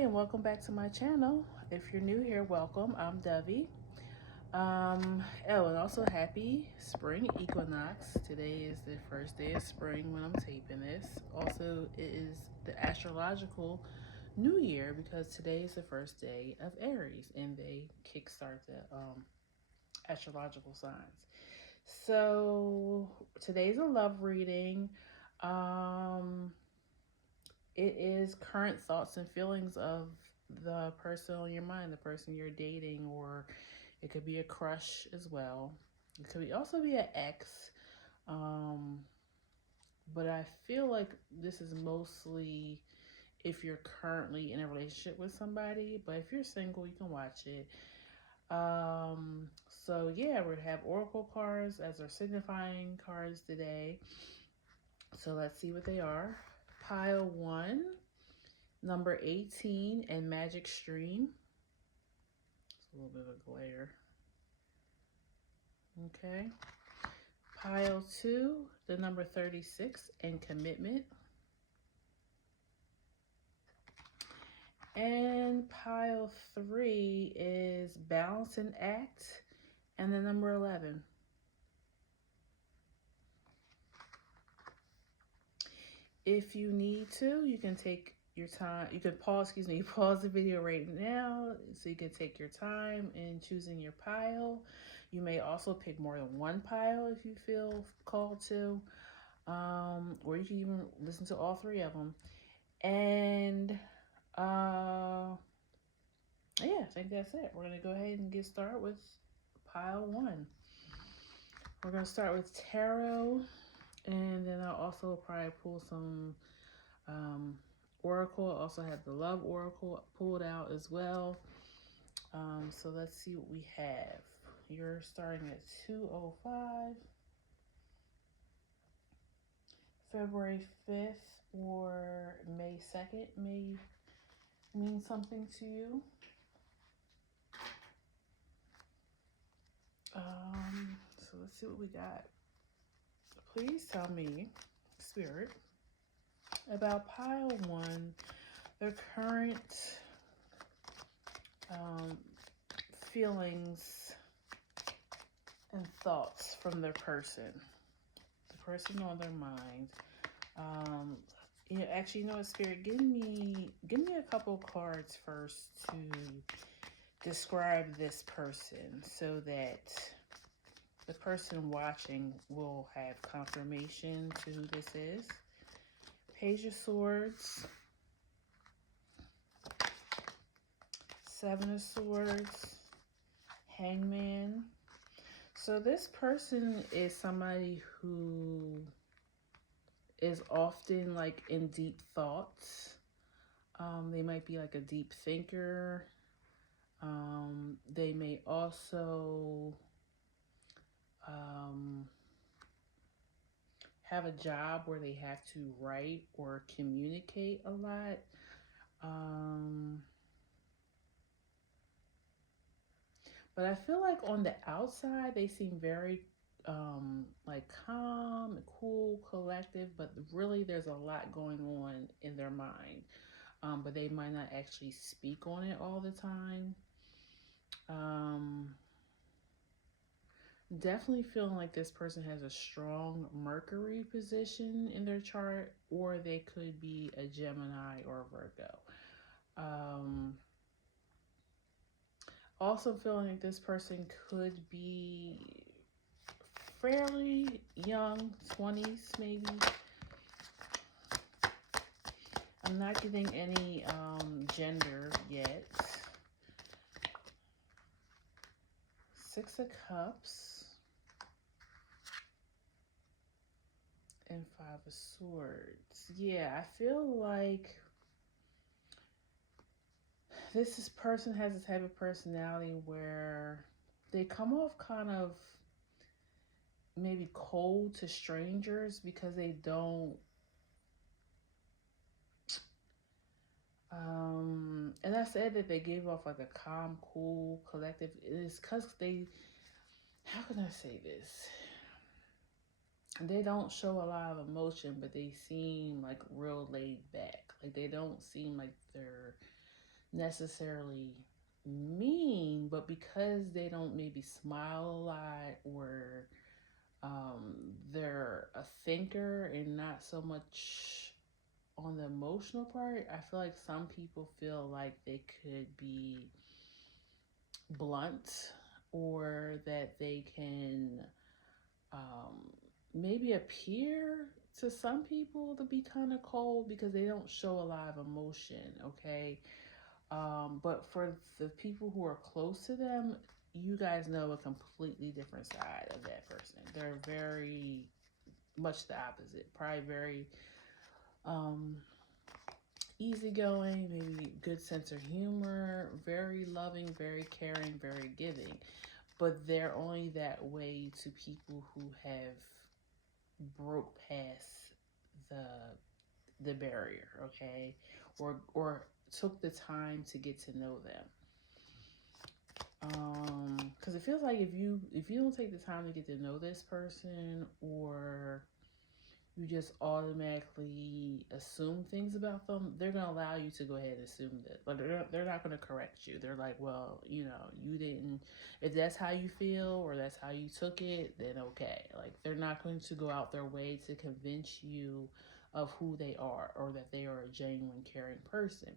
And welcome back to my channel. If you're new here, welcome. I'm Dovey. And also happy spring equinox. Today is the first day of spring when I'm taping this. Also, it is the astrological new year because today is the first day of Aries and they kickstart the astrological signs. So today's a love reading. Um, it is current thoughts and feelings of the person on your mind, the person you're dating, or it could be a crush as well. It could also be an ex. Um, but I feel like this is mostly if you're currently in a relationship with somebody. But if you're single, you can watch it. So yeah, we're gonna have oracle cards as our signifying cards today. So let's see what they are. Pile 1, number 18, and Magic Stream. It's a little bit of a glare. Okay. Pile 2, the number 36, and Commitment. And pile 3 is Balance and Act, and the number 11. If you need to, you can take your time. You can pause, pause the video right now so you can take your time in choosing your pile. You may also pick more than one pile if you feel called to. Or you can even listen to all three of them. And yeah, I think that's it. We're gonna go ahead and get started with pile 1. We're gonna start with tarot, and then I'll also probably pull some oracle. I also have the love oracle pulled out as well. So let's see what we have. You're starting at 2:05. February 5th or May 2nd may mean something to you. So let's see what we got. Please tell me, Spirit, about pile 1, their current feelings and thoughts from their person. The person on their mind. Actually, you know what, Spirit, give me a couple cards first to describe this person so that the person watching will have confirmation to who this is. Page of Swords, Seven of Swords, Hangman. So this person is somebody who is often like in deep thoughts. They might be like a deep thinker. They may also have a job where they have to write or communicate a lot. But I feel like on the outside, they seem very like calm, cool, collective, but really there's a lot going on in their mind. But they might not actually speak on it all the time. Definitely feeling like this person has a strong Mercury position in their chart, or they could be a Gemini or a Virgo. Also feeling like this person could be fairly young, 20s maybe. I'm not getting any gender yet. Six of Cups and Five of Swords. Yeah, I feel like this person has a type of personality where they come off kind of maybe cold to strangers because they don't and I said that they gave off like a calm, cool, collective. It's because they, how can I say this? They don't show a lot of emotion, but they seem like real laid back. Like they don't seem like they're necessarily mean, but because they don't maybe smile a lot, or they're a thinker and not so much on the emotional part, I feel like some people feel like they could be blunt, or that they can um, maybe appear to some people to be kind of cold because they don't show a lot of emotion, okay? But for the people who are close to them, you guys know a completely different side of that person. They're very much the opposite, probably very um, easygoing, maybe good sense of humor, very loving, very caring, very giving. But they're only that way to people who have broke past the the barrier, okay, or took the time to get to know them. Because it feels like if you don't take the time to get to know this person, or you just automatically assume things about them, they're gonna allow you to go ahead and assume that. But they're not gonna correct you. They're like, well, you didn't. If that's how you feel, or that's how you took it, then okay. Like, they're not going to go out their way to convince you of who they are, or that they are a genuine, caring person.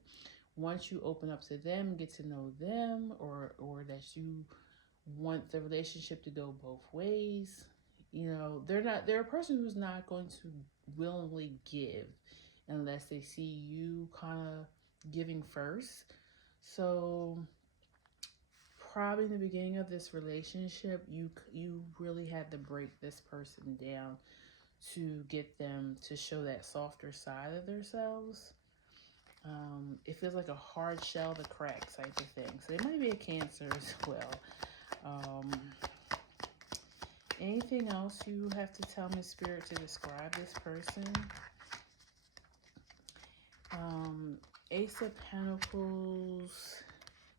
Once you open up to them, get to know them, or that you want the relationship to go both ways, they're a person who's not going to willingly give unless they see you kind of giving first. So probably in the beginning of this relationship, you really had to break this person down to get them to show that softer side of themselves. It feels like a hard shell to crack type of thing. So it might be a Cancer as well. Um, Anything else you have to tell me, Spirit, to describe this person? Ace of Pentacles.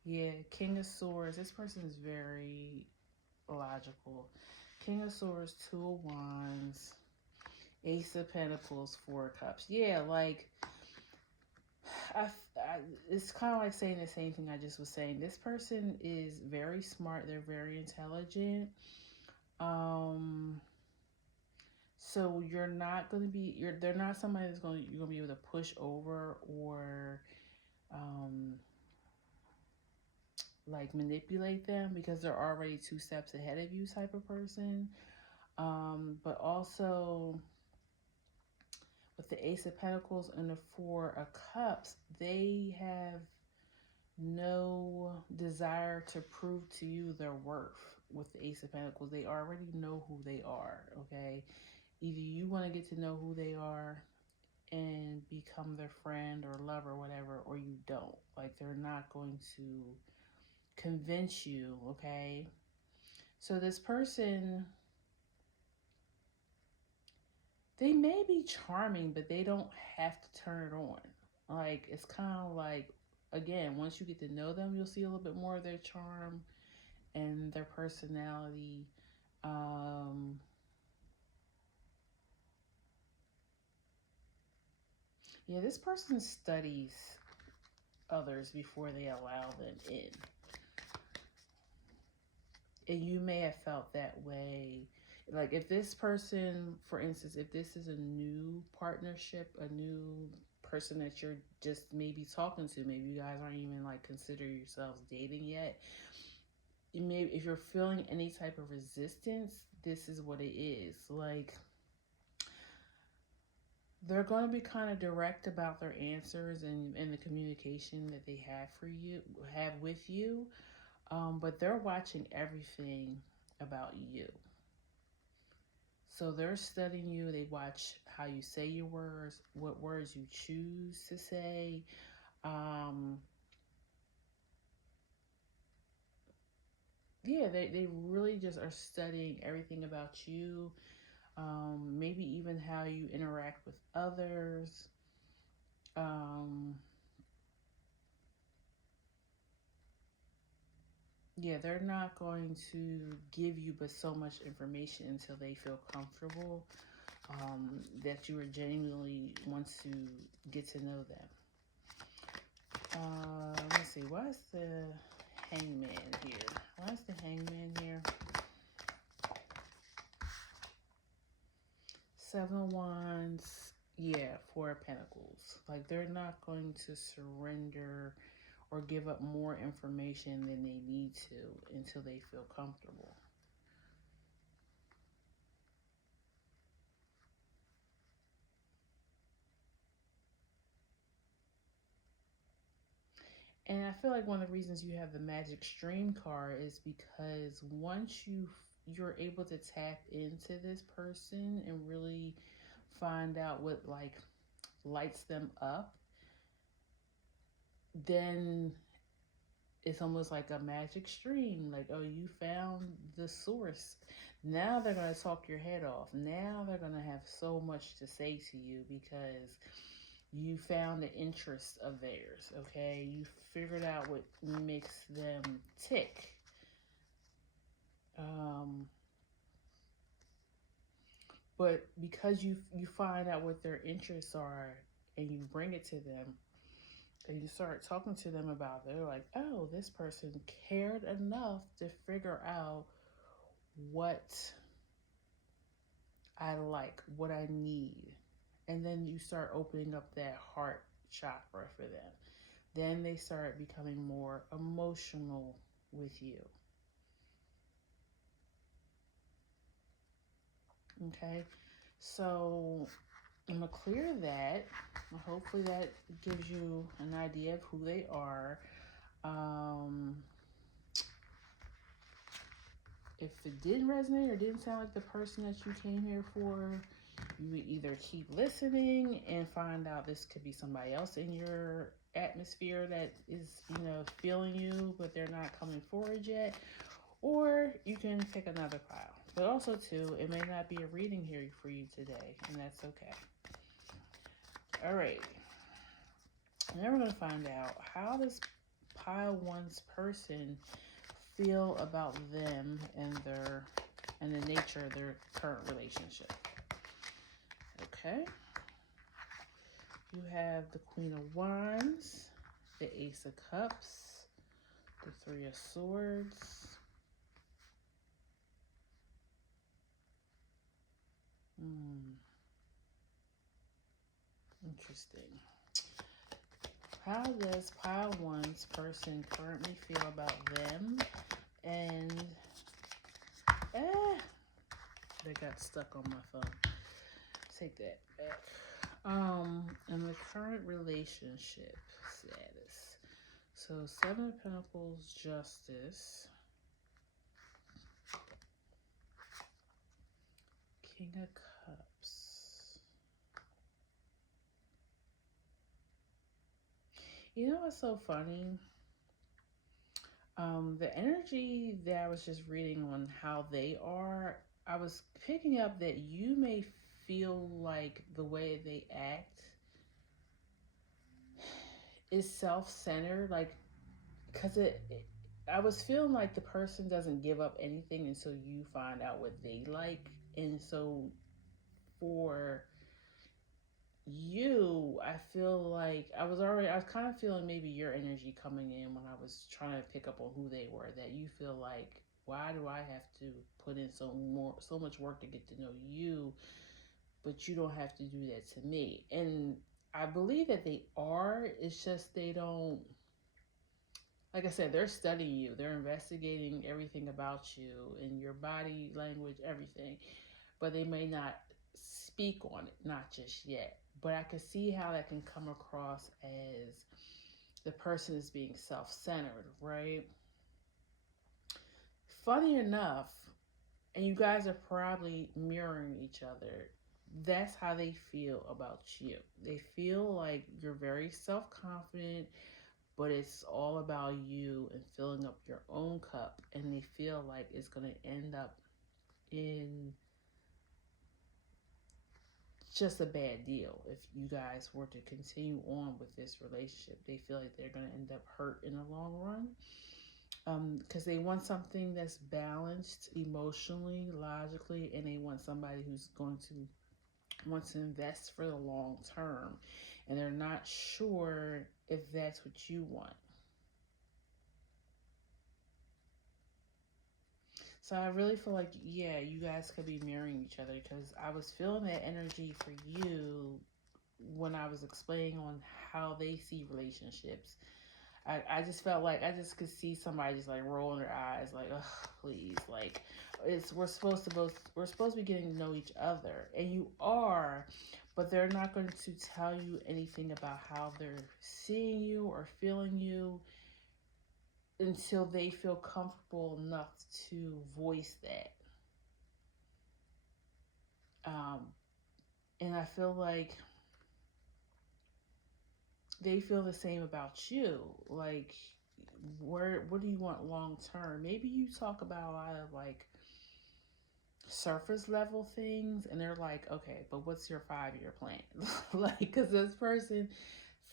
Yeah, King of Swords. This person is very logical. King of Swords, Two of Wands, Ace of Pentacles, Four of Cups. Yeah, like, I, I it's kind of like saying the same thing I just was saying. This person is very smart. They're very intelligent. So you're not going to be, they're not somebody that's you're going to be able to push over, or um, like manipulate them, because they're already two steps ahead of you type of person. But also with the Ace of Pentacles and the Four of Cups, they have no desire to prove to you their worth. With the Ace of Pentacles, they already know who they are, okay? Either you want to get to know who they are and become their friend or lover or whatever, or you don't. Like, they're not going to convince you, okay? So this person, they may be charming, but they don't have to turn it on. Like, it's kind of like, again, once you get to know them, you'll see a little bit more of their charm and their personality. Yeah, this person studies others before they allow them in. And you may have felt that way. Like, if this person, for instance, if this is a new partnership, a new person that you're just maybe talking to, maybe you guys aren't even like consider yourselves dating yet. If you're feeling any type of resistance, this is what it is. Like, they're going to be kind of direct about their answers and the communication that they have with you. But they're watching everything about you. So they're studying you. They watch how you say your words, what words you choose to say. Um, yeah, they really just are studying everything about you. Maybe even how you interact with others. Um, yeah, they're not going to give you but so much information until they feel comfortable, that you are genuinely want to get to know them. Let's see. Why is the hangman here? Why is the hangman here? Seven of Wands. Yeah, Four of Pentacles. Like, they're not going to surrender or give up more information than they need to until they feel comfortable. And I feel like one of the reasons you have the Magic Stream card is because once you're able to tap into this person and really find out what like lights them up, then it's almost like a magic stream. Like, oh, you found the source. Now they're going to talk your head off. Now they're going to have so much to say to you because you found the interest of theirs, okay? You figured out what makes them tick. But because you find out what their interests are and you bring it to them and you start talking to them about it, they're like, oh, this person cared enough to figure out what I like, what I need. And then you start opening up that heart chakra for them. Then they start becoming more emotional with you. Okay, so I'm gonna clear that. Hopefully that gives you an idea of who they are. If it didn't resonate or didn't sound like the person that you came here for, you would either keep listening and find out this could be somebody else in your atmosphere that is, feeling you, but they're not coming forward yet, or you can pick another pile. But also, too, it may not be a reading here for you today, and that's okay. All right. Now we're going to find out how does pile one's person feel about them and the nature of their current relationship. Okay. You have the Queen of Wands, the Ace of Cups, the Three of Swords. Interesting. How does pile one's person currently feel about them? And they got stuck on my phone. Take that back. And the current relationship status. So Seven of Pentacles, Justice, King of Cups. You know what's so funny? The energy that I was just reading on how they are, I was picking up that you may feel like the way they act is self-centered, like, because I was feeling like the person doesn't give up anything until you find out what they like. And so for you, I feel like I was kind of feeling maybe your energy coming in when I was trying to pick up on who they were, that you feel like, why do I have to put in so much work to get to know you, but you don't have to do that to me? And I believe that they are. It's just they don't, like I said, they're studying you. They're investigating everything about you and your body language, everything. But they may not speak on it, not just yet. But I can see how that can come across as the person is being self-centered, right? Funny enough, and you guys are probably mirroring each other, that's how they feel about you. They feel like you're very self-confident, but it's all about you and filling up your own cup, and they feel like it's going to end up in just a bad deal if you guys were to continue on with this relationship. They feel like they're going to end up hurt in the long run, because they want something that's balanced emotionally, logically, and they want somebody who's going to want to invest for the long term, and they're not sure if that's what you want. So I really feel like, yeah, you guys could be marrying each other because I was feeling that energy for you when I was explaining on how they see relationships. I just felt like I just could see somebody just like rolling their eyes, like, ugh, please, like, it's we're supposed to be getting to know each other, and you are, but they're not going to tell you anything about how they're seeing you or feeling you until they feel comfortable enough to voice that. Um, and I feel like they feel the same about you. Like, what do you want long term? Maybe you talk about a lot of like surface level things, and they're like, okay, but what's your 5 year plan? Like, because this person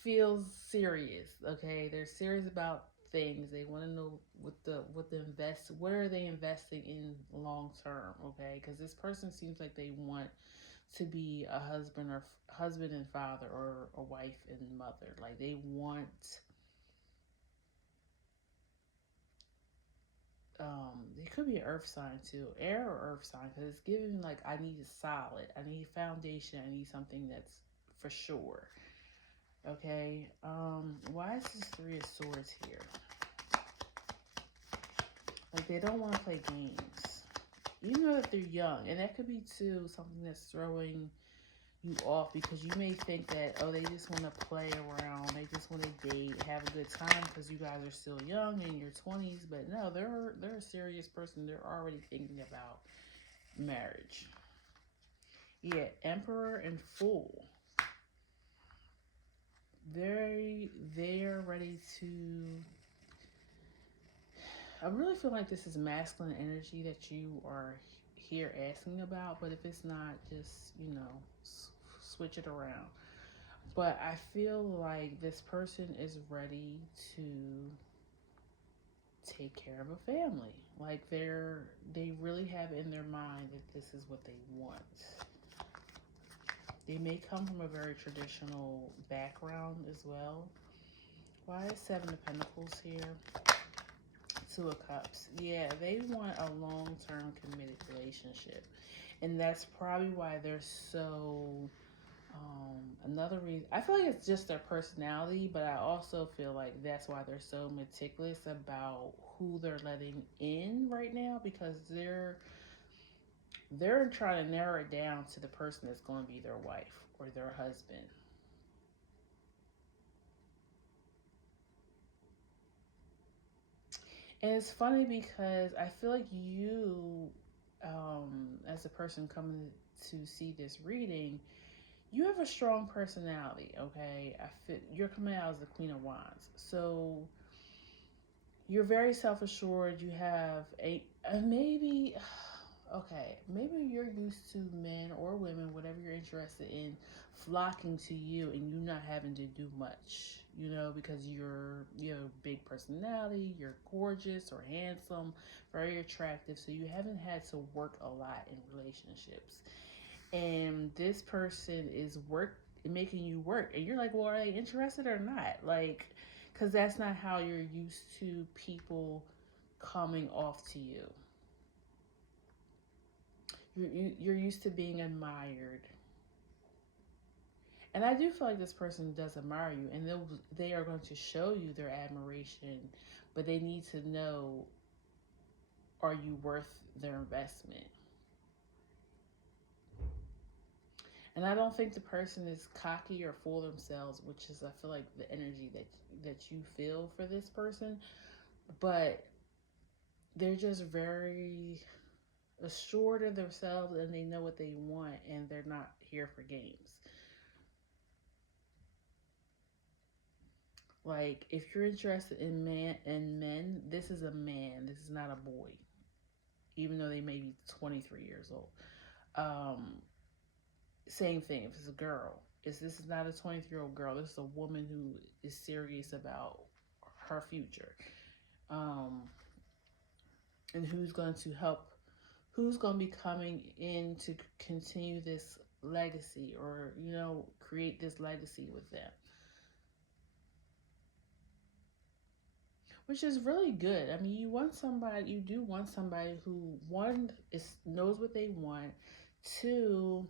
feels serious. Okay, they're serious about things. They want to know what are they investing in long term. Okay, because this person seems like they want to be a husband and father, or a wife and mother. Like, they want it could be an earth sign too, air or earth sign, because it's giving like, I need a solid, I need a foundation, I need something that's for sure. Okay, why is this Three of Swords here? Like, they don't want to play games, even though that they're young, and that could be too something that's throwing you off, because you may think that, oh, they just want to play around, they just want to date, have a good time because you guys are still young in your 20s, but no, they're a serious person. They're already thinking about marriage. Yeah, Emperor and Fool. They're ready to. I really feel like this is masculine energy that you are here asking about, but if it's not, just switch it around. But I feel like this person is ready to take care of a family. Like, they really have in their mind that this is what they want. They may come from a very traditional background as well. Why is Seven of Pentacles here? Two of Cups. Yeah, they want a long-term committed relationship. And that's probably why they're so another reason, I feel like it's just their personality, but I also feel like that's why they're so meticulous about who they're letting in right now, because they're trying to narrow it down to the person that's going to be their wife or their husband. And it's funny because I feel like you, as a person coming to see this reading, you have a strong personality. Okay, I feel you're coming out as the Queen of Wands, so you're very self assured. You have a maybe, okay, maybe you're used to men or women, whatever you're interested in, flocking to you and you not having to do much, because you have a big personality, you're gorgeous or handsome, very attractive, so you haven't had to work a lot in relationships. And this person is making you work, and you're like, well, are they interested or not? Like, because that's not how you're used to people coming off to you. You're used to being admired. And I do feel like this person does admire you, and they are going to show you their admiration, but they need to know, are you worth their investment? And I don't think the person is cocky or full of themselves, which is, I feel like, the energy that you feel for this person. But they're just very assured of themselves, and they know what they want, and they're not here for games. Like, if you're interested in men, this is a man. This is not a boy, even though they may be 23 years old. Um, Same thing if it's a girl. This is not a 23-year-old girl. This is a woman who is serious about her future, um, and who's going to be coming in to continue this legacy, or create this legacy with them. which is really good. I mean, you do want somebody who, one, is knows what they want, two,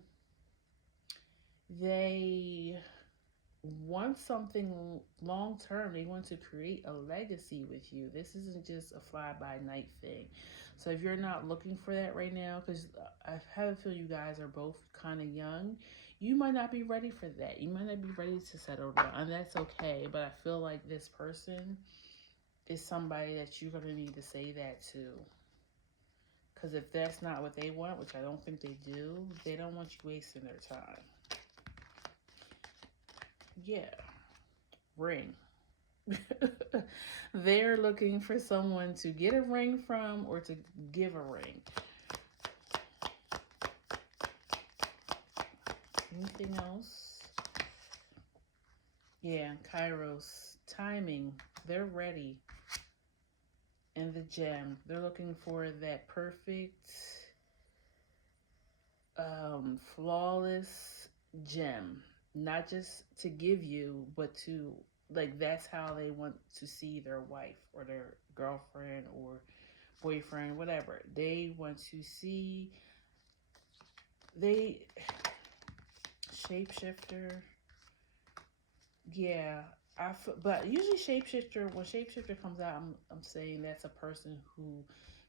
they want something long term. They want to create a legacy with you. This isn't just a fly by night thing. So if you're not looking for that right now, because I have a feel you guys are both kind of young, you might not be ready for that. You might not be ready to settle down, and that's okay. But I feel like this person is somebody that you're gonna need to say that to. Because if that's not what they want, which I don't think they do, they don't want you wasting their time. Yeah, ring. They're looking for someone to get a ring from or to give a ring. Anything else? Yeah, Kairos. Timing. They're ready. And the gem. They're looking for that perfect, flawless gem. Not just to give you, but to, like, that's how they want to see their wife or their girlfriend or boyfriend, whatever. They want to see, they, shapeshifter. Yeah, but usually shapeshifter, when shapeshifter comes out, I'm saying that's a person who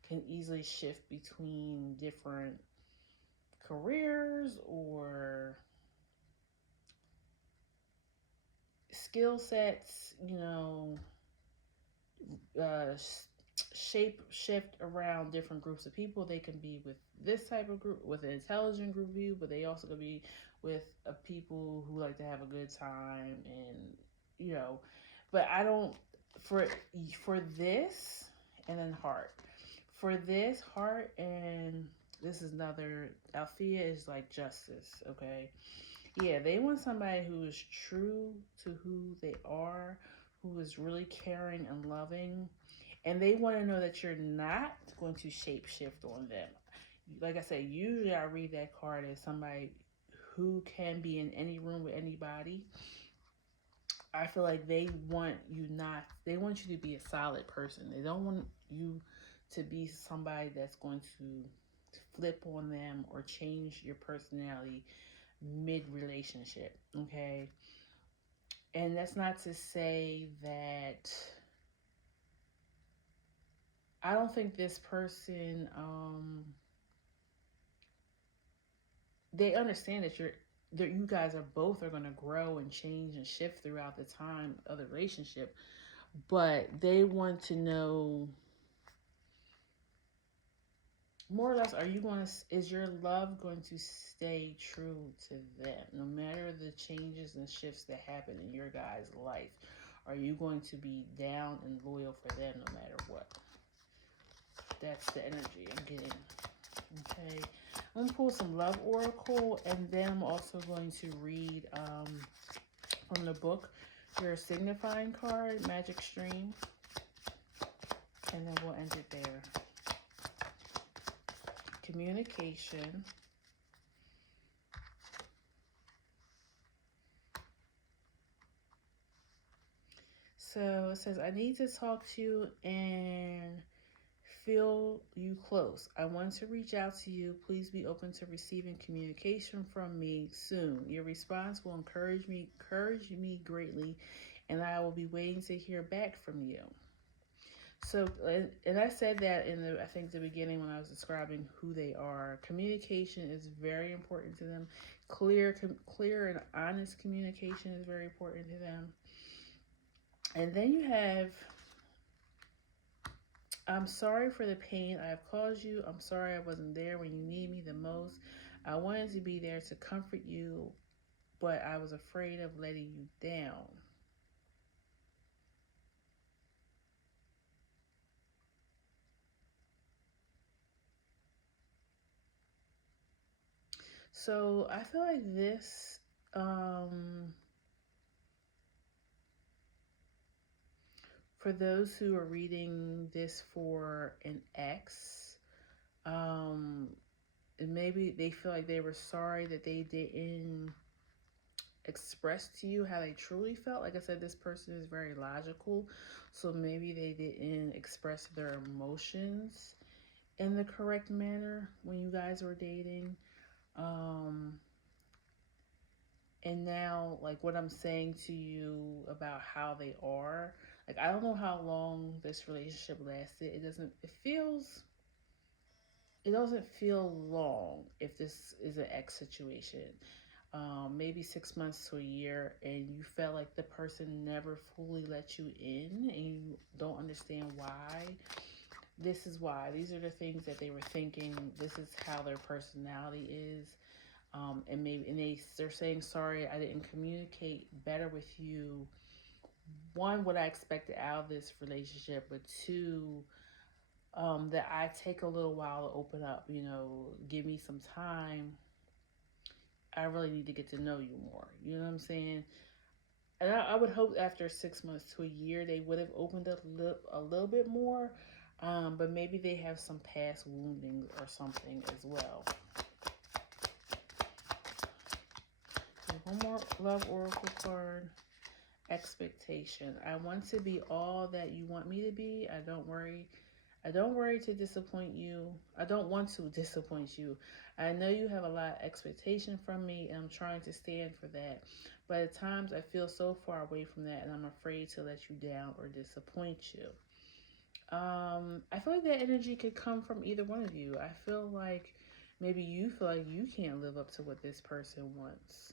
can easily shift between different careers or skill sets, uh, shape shift around different groups of people. They can be with this type of group, with an intelligent group of you, but they also can be with people who like to have a good time, and you know. But I don't, for for this, and then heart. For this heart, and this is another, Althea is like justice. Okay, yeah, they want somebody who is true to who they are, who is really caring and loving, and they want to know that you're not going to shape shift on them. Like I said, usually I read that card as somebody who can be in any room with anybody. I feel like they want you to be a solid person. They don't want you to be somebody that's going to flip on them or change your personality mid relationship. Okay. And that's not to say that I don't think this person, they understand that you guys are both are going to grow and change and shift throughout the time of the relationship, but they want to know more or less, is your love going to stay true to them no matter the changes and shifts that happen in your guys' life? Are you going to be down and loyal for them no matter what? That's the energy I'm getting. Okay, I'm gonna pull some love oracle, and then I'm also going to read from the book your signifying card, Magic Stream, and then we'll end it there. Communication. So it says, I need to talk to you and feel you close. I want to reach out to you. Please be open to receiving communication from me soon. Your response will encourage me greatly, and I will be waiting to hear back from you. So, and I said that in I think the beginning when I was describing who they are. Communication is very important to them. Clear and honest communication is very important to them. And then you have, I'm sorry for the pain I have caused you. I'm sorry I wasn't there when you need me the most. I wanted to be there to comfort you, but I was afraid of letting you down. So I feel like this, for those who are reading this for an ex, and maybe they feel like they were sorry that they didn't express to you how they truly felt. Like I said, this person is very logical, so maybe they didn't express their emotions in the correct manner when you guys were dating. Um, and now, like what I'm saying to you about how they are, like I don't know how long this relationship lasted. It doesn't feel long if this is an ex situation. Maybe 6 months to a year, and you felt like the person never fully let you in, and you don't understand why. This is why. These are the things that they were thinking. This is how their personality is. And maybe they're saying, sorry, I didn't communicate better with you. One, what I expected out of this relationship, but two, that I take a little while to open up. Give me some time. I really need to get to know you more. You know what I'm saying? And I would hope after 6 months to a year they would have opened up a little bit more. But maybe they have some past wounding or something as well. One more love oracle card. Expectation. I want to be all that you want me to be. I don't worry to disappoint you. I don't want to disappoint you. I know you have a lot of expectation from me, and I'm trying to stand for that. But at times I feel so far away from that, and I'm afraid to let you down or disappoint you. I feel like that energy could come from either one of you. I feel like maybe you feel like you can't live up to what this person wants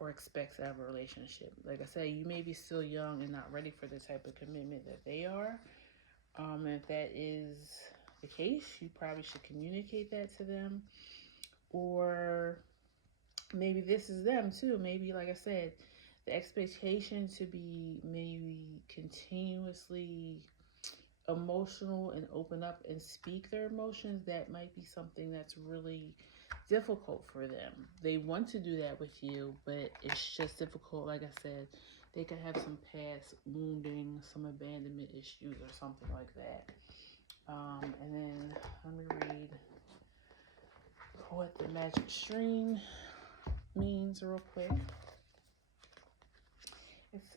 or expects out of a relationship. Like I said, you may be still young and not ready for the type of commitment that they are. And if that is the case, you probably should communicate that to them. Or maybe this is them too. Maybe, like I said, the expectation to be maybe continuously emotional and open up and speak their emotions, that might be something that's really difficult for them. They want to do that with you, but it's just difficult. Like I said, they could have some past wounding, some abandonment issues or something like that. And then let me read what the magic stream means real quick. It's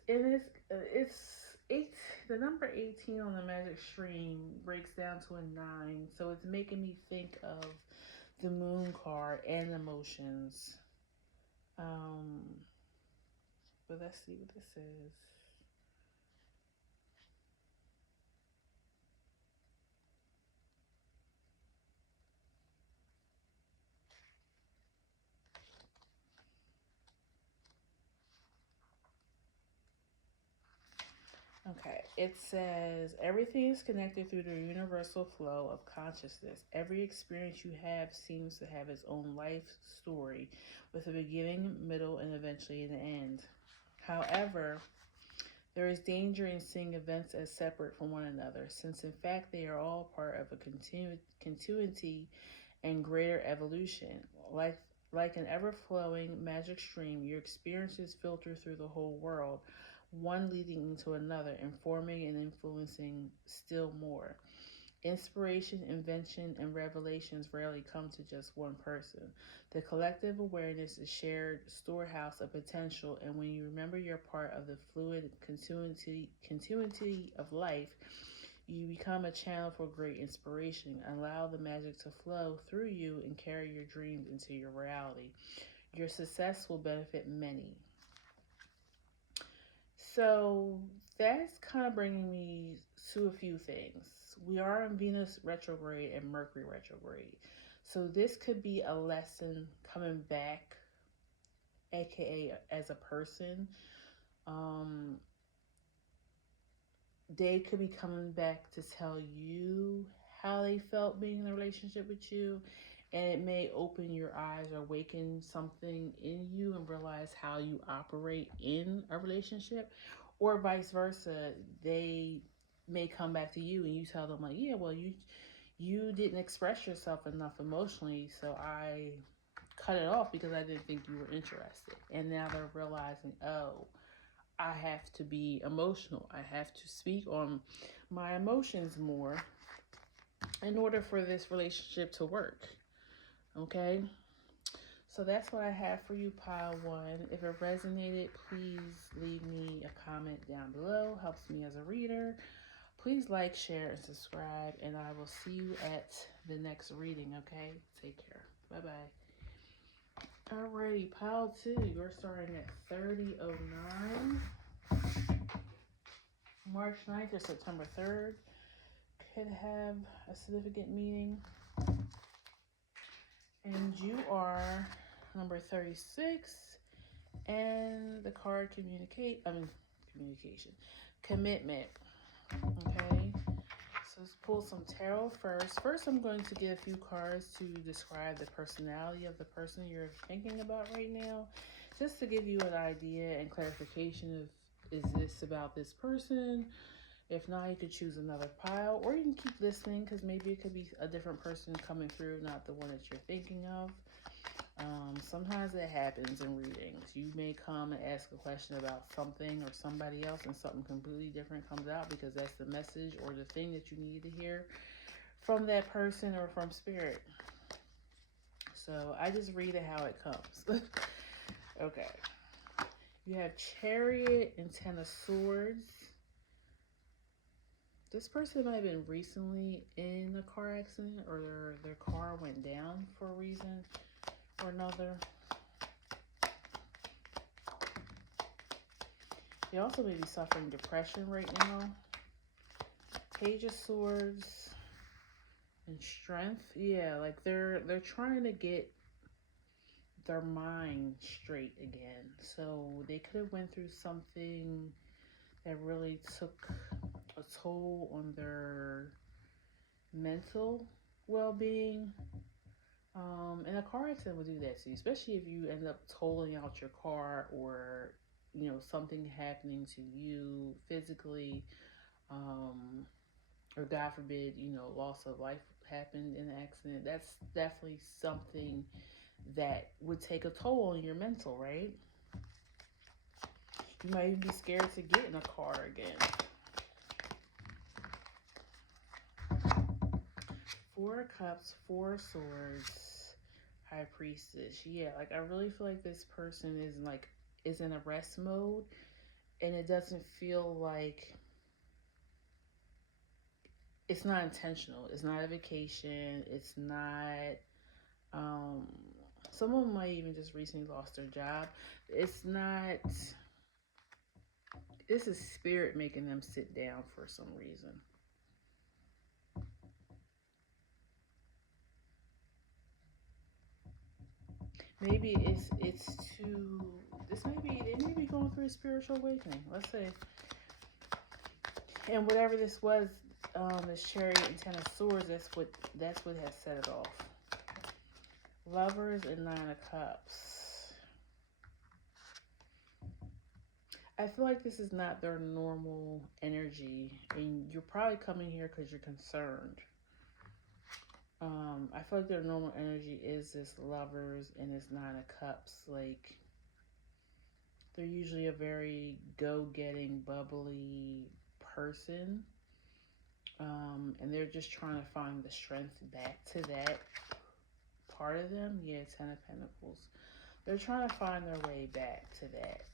eight. The number 18 on the magic stream breaks down to a 9, so it's making me think of the moon card and emotions. Um, but let's see what this says. Okay, it says everything is connected through the universal flow of consciousness. Every experience you have seems to have its own life story with a beginning, middle, and eventually an end. However, there is danger in seeing events as separate from one another, since in fact they are all part of a continuity and greater evolution. Like, like an ever flowing magic stream, your experiences filter through the whole world, one leading into another, informing and influencing still more. Inspiration, invention, and revelations rarely come to just one person. The collective awareness is shared storehouse of potential, and when you remember you're part of the fluid continuity of life, you become a channel for great inspiration. Allow the magic to flow through you and carry your dreams into your reality. Your success will benefit many. So that's kind of bringing me to a few things. We are in Venus retrograde and Mercury retrograde. So this could be a lesson coming back, aka as a person. Um, they could be coming back to tell you how they felt being in a relationship with you, and it may open your eyes or awaken something in you and realize how you operate in a relationship, or vice versa. They may come back to you and you tell them like, yeah, well, you didn't express yourself enough emotionally, so I cut it off because I didn't think you were interested. And now they're realizing, oh, I have to be emotional. I have to speak on my emotions more in order for this relationship to work. Okay? So that's what I have for you, pile one. If it resonated, please leave me a comment down below. Helps me as a reader. Please like, share, and subscribe, and I will see you at the next reading, okay? Take care. Bye-bye. Alrighty, pile two. You're starting at 3009. March 9th or September 3rd could have a significant meaning. And you are number 36. And the card communication. Commitment. Okay. So let's pull some tarot first. First, I'm going to get a few cards to describe the personality of the person you're thinking about right now. Just to give you an idea and clarification of, is this about this person? If not, you could choose another pile, or you can keep listening because maybe it could be a different person coming through, not the one that you're thinking of. Sometimes that happens in readings. You may come and ask a question about something or somebody else, and something completely different comes out because that's the message or the thing that you need to hear from that person or from spirit. So I just read it how it comes. Okay. You have Chariot and Ten of Swords. This person might have been recently in a car accident, or their car went down for a reason or another. They also may be suffering depression right now. Page of Swords and Strength. Yeah, like they're trying to get their mind straight again. So they could have went through something that really took a toll on their mental well-being. And a car accident would do that to you, especially if you end up totaling out your car, or something happening to you physically, or God forbid, loss of life happened in an accident. That's definitely something that would take a toll on your mental, right? You might even be scared to get in a car again. Four of Cups, Four of Swords, High Priestess. Yeah, like I really feel like this person is in a rest mode, and it doesn't feel like it's not intentional. It's not a vacation. It's not. Someone might even just recently lost their job. It's not. This is spirit making them sit down for some reason. Maybe it's too. They may be going through a spiritual awakening. Let's say, and whatever this was, this Chariot and Ten of Swords. That's what has set it off. Lovers and Nine of Cups. I feel like this is not their normal energy, and you're probably coming here because you're concerned. I feel like their normal energy is this Lovers and this Nine of Cups. Like, they're usually a very go-getting, bubbly person. And they're just trying to find the strength back to that part of them. Yeah, Ten of Pentacles. They're trying to find their way back to that.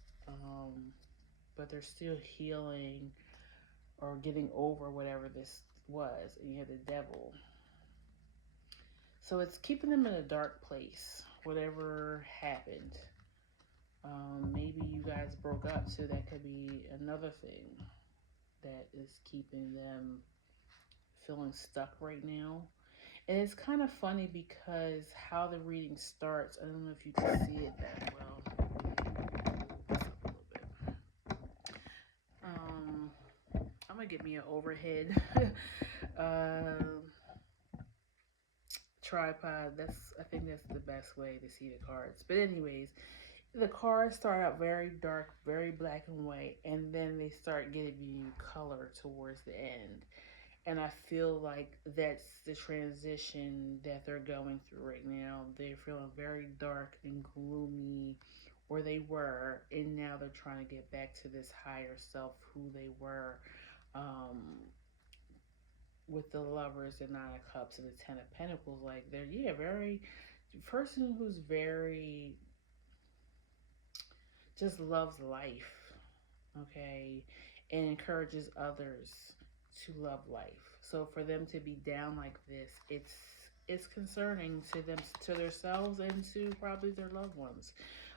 But they're still healing or getting over whatever this was. And you have the Devil. So it's keeping them in a dark place, whatever happened. Maybe you guys broke up, so that could be another thing that is keeping them feeling stuck right now. And it's kind of funny because how the reading starts, I don't know if you can see it that well. I'm gonna get me an overhead tripod. I think that's the best way to see the cards. But anyways, the cards start out very dark, very black and white, and then they start giving you color towards the end. And I feel like that's the transition that they're going through right now. They're feeling very dark and gloomy, or they were, and now they're trying to get back to this higher self, who they were, with the Lovers and Nine of Cups and the Ten of Pentacles. Like, they're, very person who's very just loves life, okay, and encourages others to love life. So for them to be down like this, it's concerning to them, to themselves, and to probably their loved ones.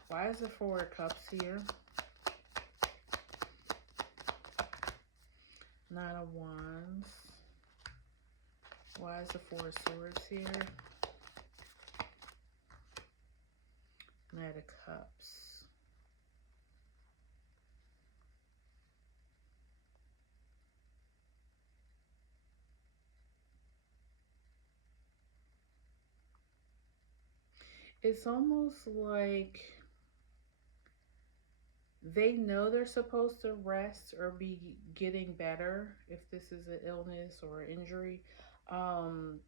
Why is the Four of Cups here? Nine of Wands. Why is the Four of Swords here? Knight of Cups. It's almost like they know they're supposed to rest or be getting better if this is an illness or an injury. Um,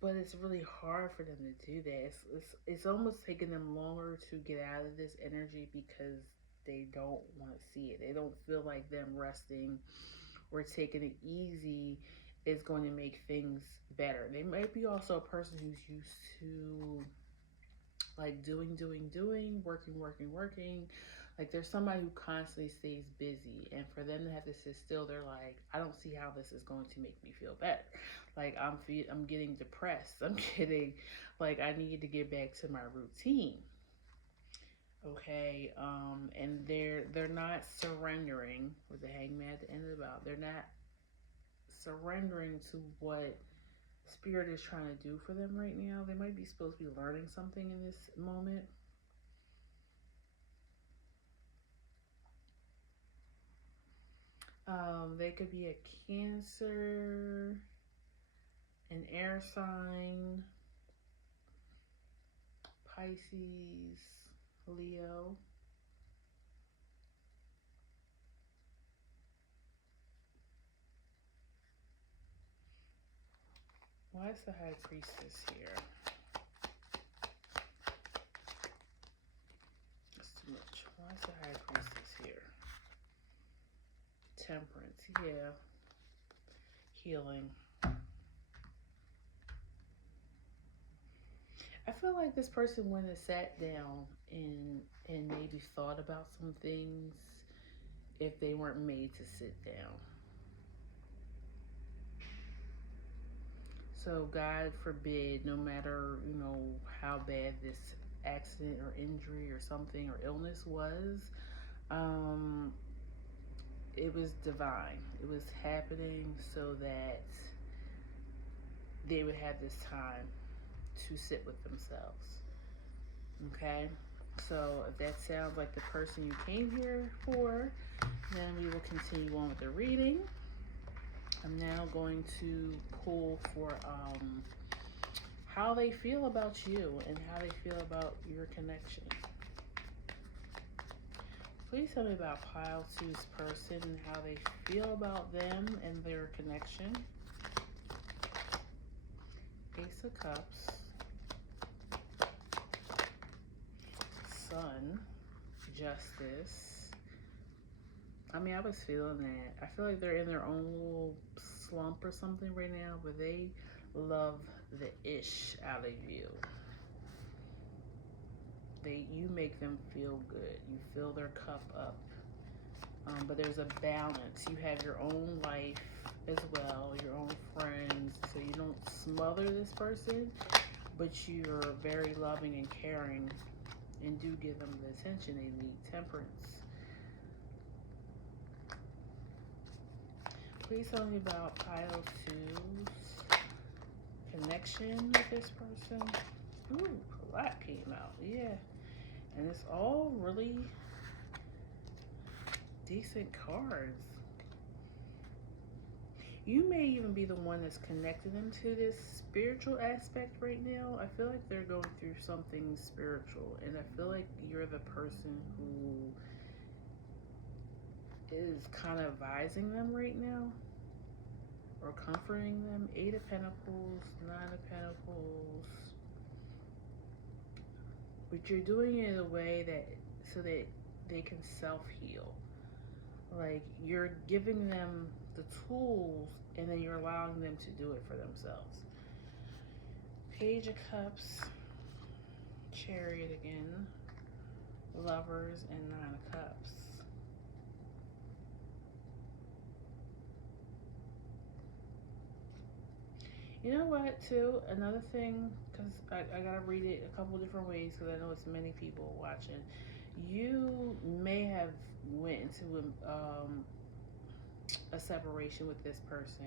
but it's really hard for them to do that. It's almost taking them longer to get out of this energy because they don't want to see it. They don't feel like them resting or taking it easy is going to make things better. They might be also a person who's used to like doing, working. Like there's somebody who constantly stays busy, and for them to have to sit still, they're like, I don't see how this is going to make me feel better. Like I'm getting depressed. I'm getting like I need to get back to my routine. Okay, and they're not surrendering with the Hangman at the end of the bout. They're not surrendering to what spirit is trying to do for them right now. They might be supposed to be learning something in this moment. They could be a Cancer, an air sign, Pisces, Leo. Why is the High Priestess here? That's too much. Why is the High Priestess here? Temperance, yeah. Healing. I feel like this person went and sat down and maybe thought about some things if they weren't made to sit down. So God forbid, no matter, how bad this accident or injury or something or illness was, um, it was divine. It was happening so that they would have this time to sit with themselves. Okay? So if that sounds like the person you came here for, then we will continue on with the reading. I'm now going to pull for how they feel about you and how they feel about your connection. Please tell me about pile two's person and how they feel about them and their connection. Ace of Cups, Sun, Justice. I mean, I was feeling that. I feel like they're in their own little slump or something right now, but they love the ish out of you. You make them feel good. You fill their cup up. But there's a balance. You have your own life as well, your own friends, so you don't smother this person, but you're very loving and caring and do give them the attention they need. Temperance. Please tell me about pile two's connection with this person. Ooh, a lot came out. Yeah. And it's all really decent cards. You may even be the one that's connected them to this spiritual aspect right now. I feel like they're going through something spiritual, and I feel like you're the person who is kind of advising them right now or comforting them. Eight of Pentacles, Nine of Pentacles. But you're doing it in a way so that they can self-heal. Like you're giving them the tools and then you're allowing them to do it for themselves. Page of Cups, Chariot again, Lovers, and Nine of Cups. You know what, too? Another thing, because I got to read it a couple different ways because I know it's many people watching. You may have went into a separation with this person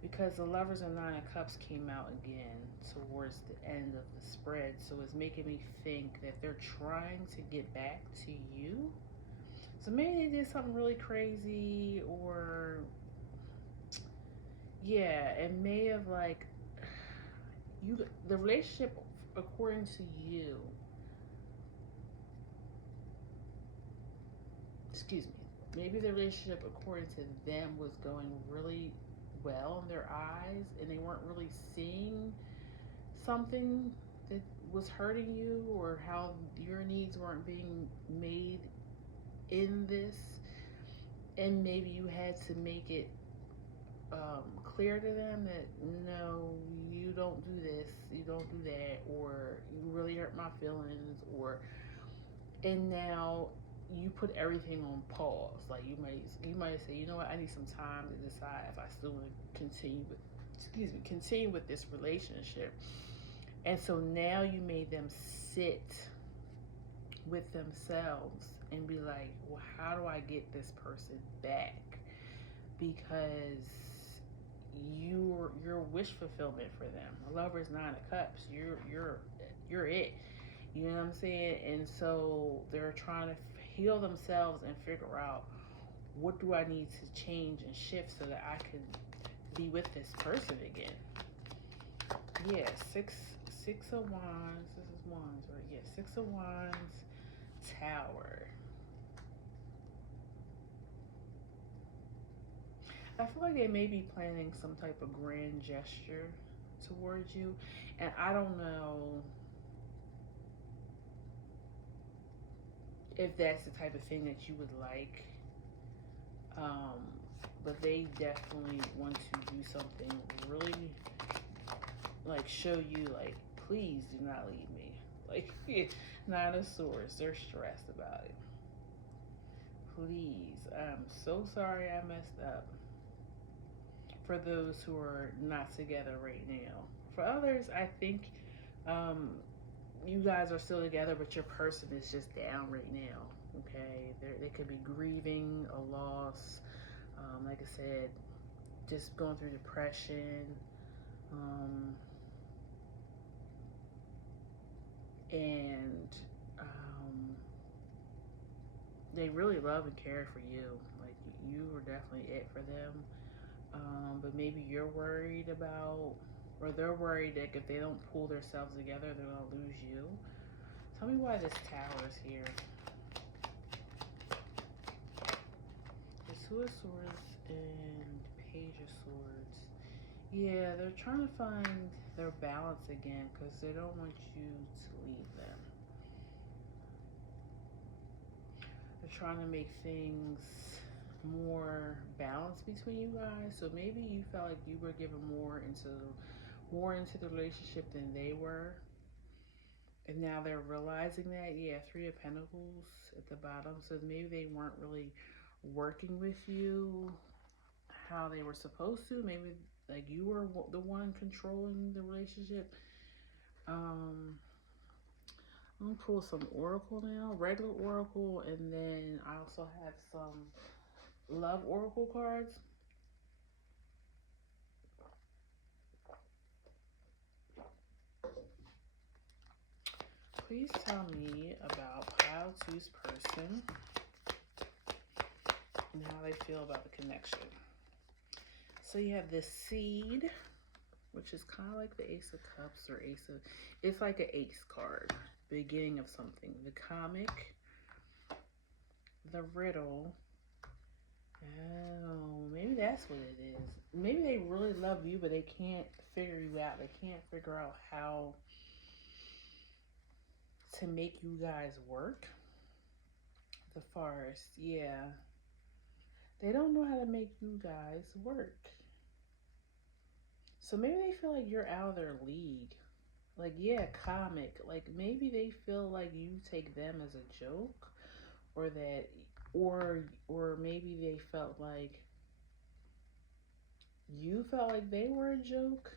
because the Lovers and Nine of Cups came out again towards the end of the spread. So it's making me think that they're trying to get back to you. So maybe they did something really crazy, or yeah, it may have like you the relationship according to you. Excuse me. Maybe the relationship according to them was going really well in their eyes, and they weren't really seeing something that was hurting you, or how your needs weren't being made in this, and maybe you had to make it clear to them that no, you don't do this, you don't do that, or you really hurt my feelings, or and now you put everything on pause. Like you might say, you know what, I need some time to decide if I still want to continue with this relationship. And so now you made them sit with themselves and be like, well, how do I get this person back? Because you're wish fulfillment for them. A Lover's Nine of Cups. You're it. You know what I'm saying? And so they're trying to heal themselves and figure out, what do I need to change and shift so that I can be with this person again. Yeah, six of wands. This is wands, right? Yeah, 6 of Wands, Tower. I feel like they may be planning some type of grand gesture towards you, and I don't know if that's the type of thing that you would like. Um, but they definitely want to do something really, like, show you, like, please do not leave me. Like, Nine of Swords, they're stressed about it. Please, I'm so sorry I messed up. For those who are not together right now. For others, I think um, you guys are still together, but your person is just down right now. Okay, they could be grieving a loss. Like I said, just going through depression. Um, and they really love and care for you. Like, you were definitely it for them. But maybe you're worried about, or they're worried that if they don't pull themselves together, they're gonna lose you. Tell me why this Tower is here. The Two of Swords and Page of Swords. Yeah, they're trying to find their balance again because they don't want you to leave them. They're trying to make things more balanced between you guys. So maybe you felt like you were given more into the relationship than they were. And now they're realizing that. Yeah, Three of Pentacles at the bottom. So maybe they weren't really working with you how they were supposed to. Maybe like you were the one controlling the relationship. I'm gonna pull some Oracle now, regular Oracle, and then I also have some Love Oracle cards. Please tell me about Pile 2's person and how they feel about the connection. So you have the Seed, which is kind of like the Ace of Cups or it's like an ace card, beginning of something. The Comic, the Riddle. Oh, maybe that's what it is. Maybe they really love you, but they can't figure you out. They can't figure out how to make you guys work. The Forest, yeah. They don't know how to make you guys work. So maybe they feel like you're out of their league. like, yeah, comic. Like maybe they feel like you take them as a joke, or that, or maybe they felt like you felt like they were a joke,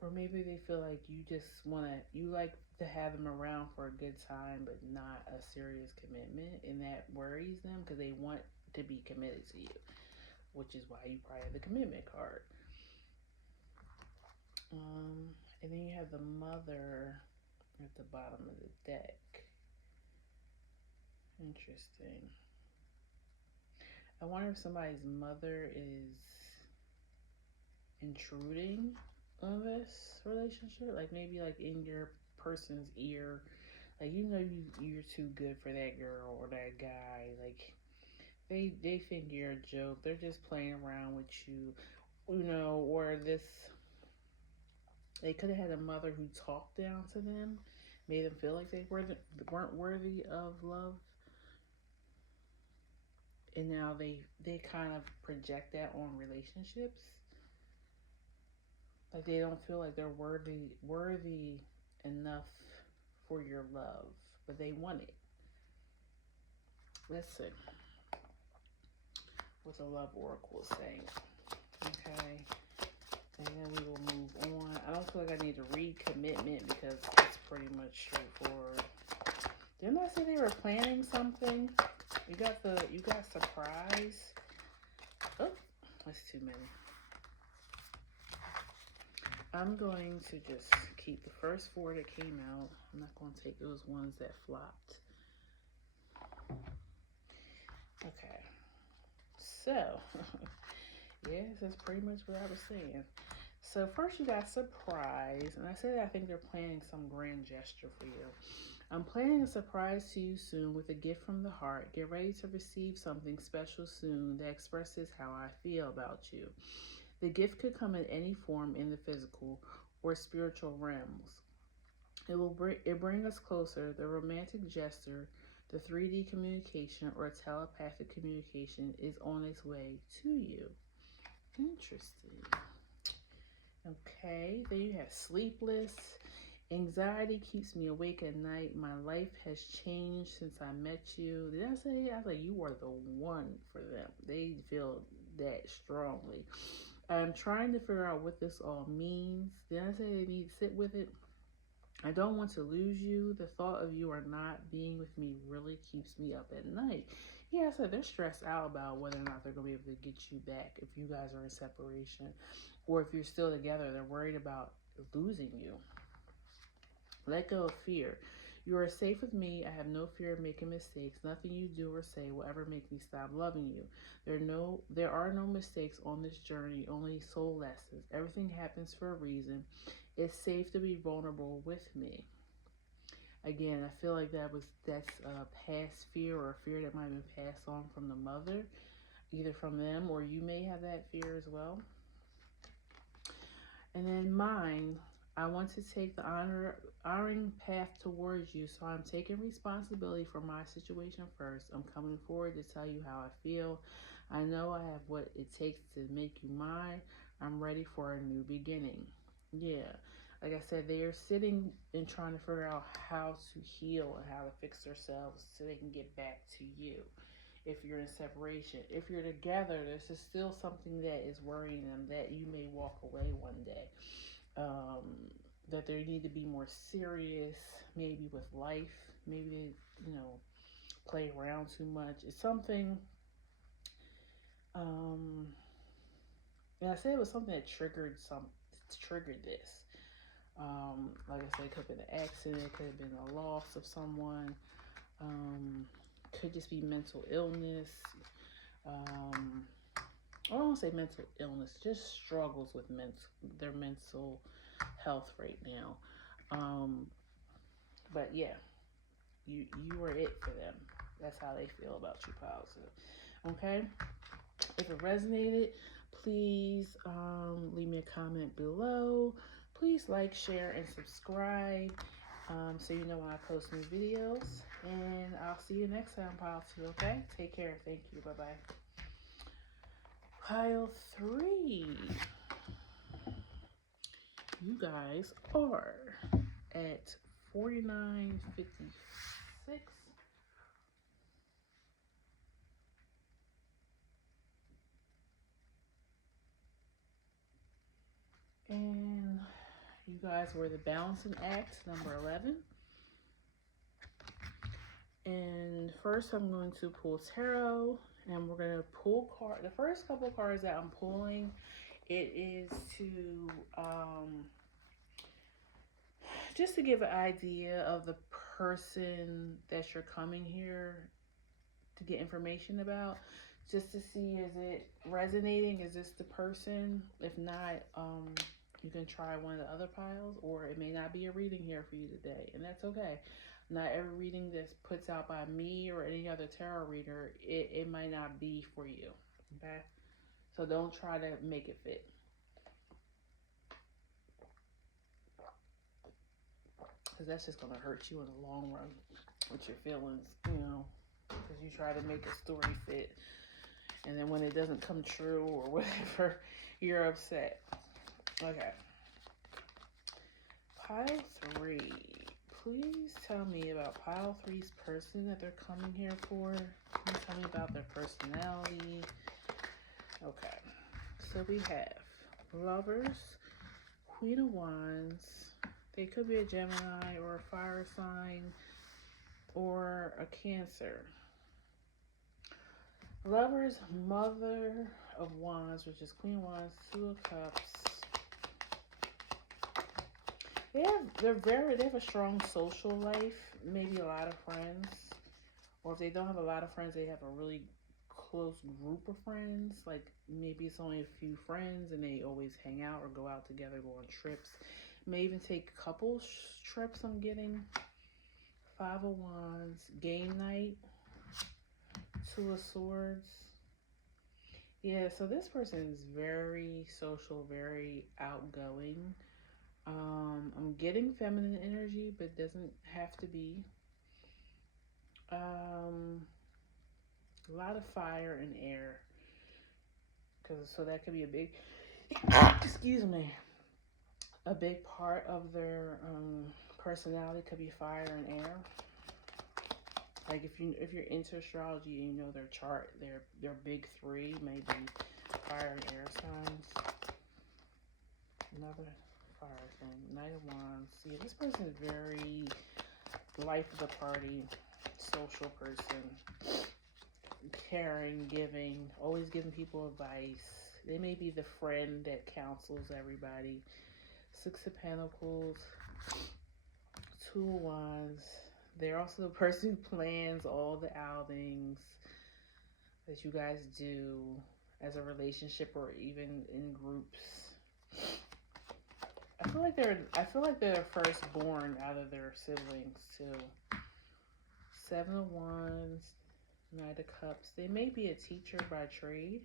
or maybe they feel like you just want to, you like to have them around for a good time, but not a serious commitment, and that worries them because they want to be committed to you, which is why you probably have the commitment card. And then you have the mother at the bottom of the deck. Interesting. I wonder if somebody's mother is intruding on this relationship, like maybe like in your person's ear, like you're too good for that girl or that guy. Like they think you're a joke. They're just playing around with you, or this. They could have had a mother who talked down to them, made them feel like they weren't worthy of love, and now they kind of project that on relationships. Like they don't feel like they're worthy enough for your love, but they want it. Let's see what the love oracle is saying. Okay, and then we will move on. I don't feel like I need to read commitment because it's pretty much straightforward. Didn't I say they were planning something? You got surprise. Oh, that's too many. I'm going to just keep the first four that came out. I'm not going to take those ones that flopped. Okay. So, yes, that's pretty much what I was saying. So first you got surprise, and I said I think they're planning some grand gesture for you. I'm planning a surprise to you soon with a gift from the heart. Get ready to receive something special soon that expresses how I feel about you. The gift could come in any form in the physical or spiritual realms. It bring us closer. The romantic gesture, the 3D communication or telepathic communication is on its way to you. Interesting. Okay, then you have sleepless. Anxiety keeps me awake at night. My life has changed since I met you. Did I say? I was like, you are the one for them. They feel that strongly. I'm trying to figure out what this all means. Did I say they need to sit with it? I don't want to lose you. The thought of you are not being with me really keeps me up at night. Yeah, I said they're stressed out about whether or not they're going to be able to get you back if you guys are in separation. Or if you're still together, they're worried about losing you. Let go of fear. You are safe with me. I have no fear of making mistakes. Nothing you do or say will ever make me stop loving you. There are no mistakes on this journey, only soul lessons. Everything happens for a reason. It's safe to be vulnerable with me. Again, I feel like that's a past fear or a fear that might have been passed on from the mother, either from them or you may have that fear as well. And then mine, I want to take the honoring path towards you, so I'm taking responsibility for my situation first. I'm coming forward to tell you how I feel. I know I have what it takes to make you mine. I'm ready for a new beginning. Yeah. Like I said, they are sitting and trying to figure out how to heal and how to fix themselves so they can get back to you. If you're in separation, if you're together, there's just still something that is worrying them that you may walk away one day. Um, that they need to be more serious, maybe with life. Maybe they, play around too much. It's something. Um, and I said it was something that triggered this. Like I said, it could have been an accident, it could have been a loss of someone, could just be mental illness. I don't want to say mental illness, just struggles with their mental health right now. But yeah, you are it for them. That's how they feel about you, positive. Okay. If it resonated, please leave me a comment below. Please like, share, and subscribe so you know when I post new videos. And I'll see you next time, Pile 2, okay? Take care. Thank you. Bye-bye. Pile 3. You guys are at 49.56. And you guys were the balancing act, number 11. And first, I'm going to pull tarot, and we're going to pull card. The first couple cards that I'm pulling, it is to just to give an idea of the person that you're coming here to get information about, just to see, is it resonating? Is this the person? If not, you can try one of the other piles, or it may not be a reading here for you today, and that's okay. Not every reading that's puts out by me or any other tarot reader, it might not be for you. Okay, so don't try to make it fit, because that's just gonna hurt you in the long run with your feelings, because you try to make a story fit, and then when it doesn't come true or whatever, you're upset. Okay. Pile 3. Please tell me about pile 3's person that they're coming here for. Can you tell me about their personality? Okay. So we have Lovers, Queen of Wands. They could be a Gemini or a fire sign or a Cancer. Lovers, Mother of Wands, which is Queen of Wands, Two of Cups. They have a strong social life, maybe a lot of friends. Or if they don't have a lot of friends, they have a really close group of friends. Like maybe it's only a few friends and they always hang out or go out together, go on trips. May even take couple trips. I'm getting Five of Wands, game night, Two of Swords. Yeah, so this person is very social, very outgoing. I'm getting feminine energy, but doesn't have to be. A lot of fire and air, so that could be a big, excuse me, a big part of their personality could be fire and air. Like if you're into astrology and you know their chart, their big three maybe fire and air signs. Another fire thing, Knight of Wands. See, this person is very life of the party, social person, caring, giving, always giving people advice. They may be the friend that counsels everybody. Six of Pentacles, Two of Wands. They're also the person who plans all the outings that you guys do as a relationship or even in groups. I feel like they're firstborn out of their siblings too. Seven of Wands, Knight of Cups. They may be a teacher by trade.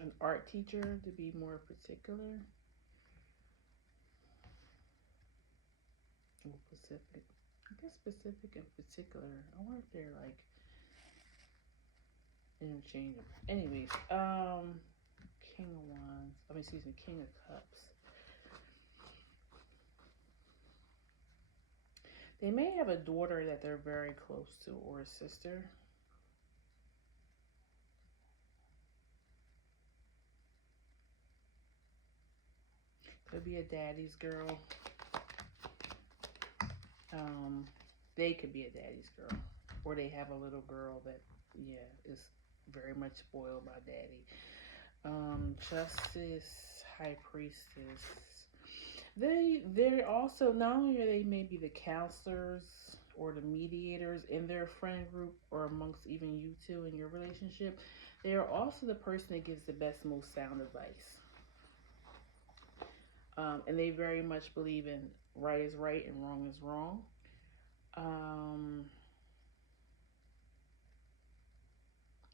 An art teacher, to be more particular. Or Pacific. I guess Pacific and particular. I wonder if they're like interchangeable. Anyways, King of Wands. King of Cups. They may have a daughter that they're very close to, or a sister. Could be a daddy's girl. They could be a daddy's girl, or they have a little girl that, is very much spoiled by daddy. Justice, High Priestess. They're also, not only are they maybe the counselors or the mediators in their friend group or amongst even you two in your relationship, they are also the person that gives the best, most sound advice. And they very much believe in right is right and wrong is wrong.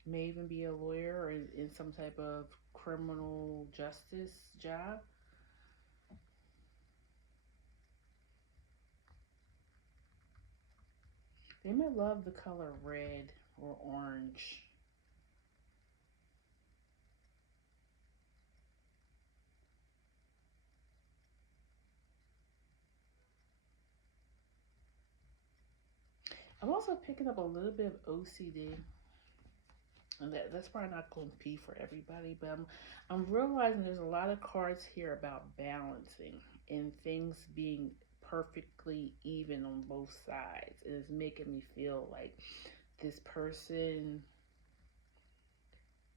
May even be a lawyer or in some type of criminal justice job. They may love the color red or orange. I'm also picking up a little bit of OCD. And that's probably not going to be for everybody, but I'm realizing there's a lot of cards here about balancing and things being perfectly even on both sides. It is making me feel like this person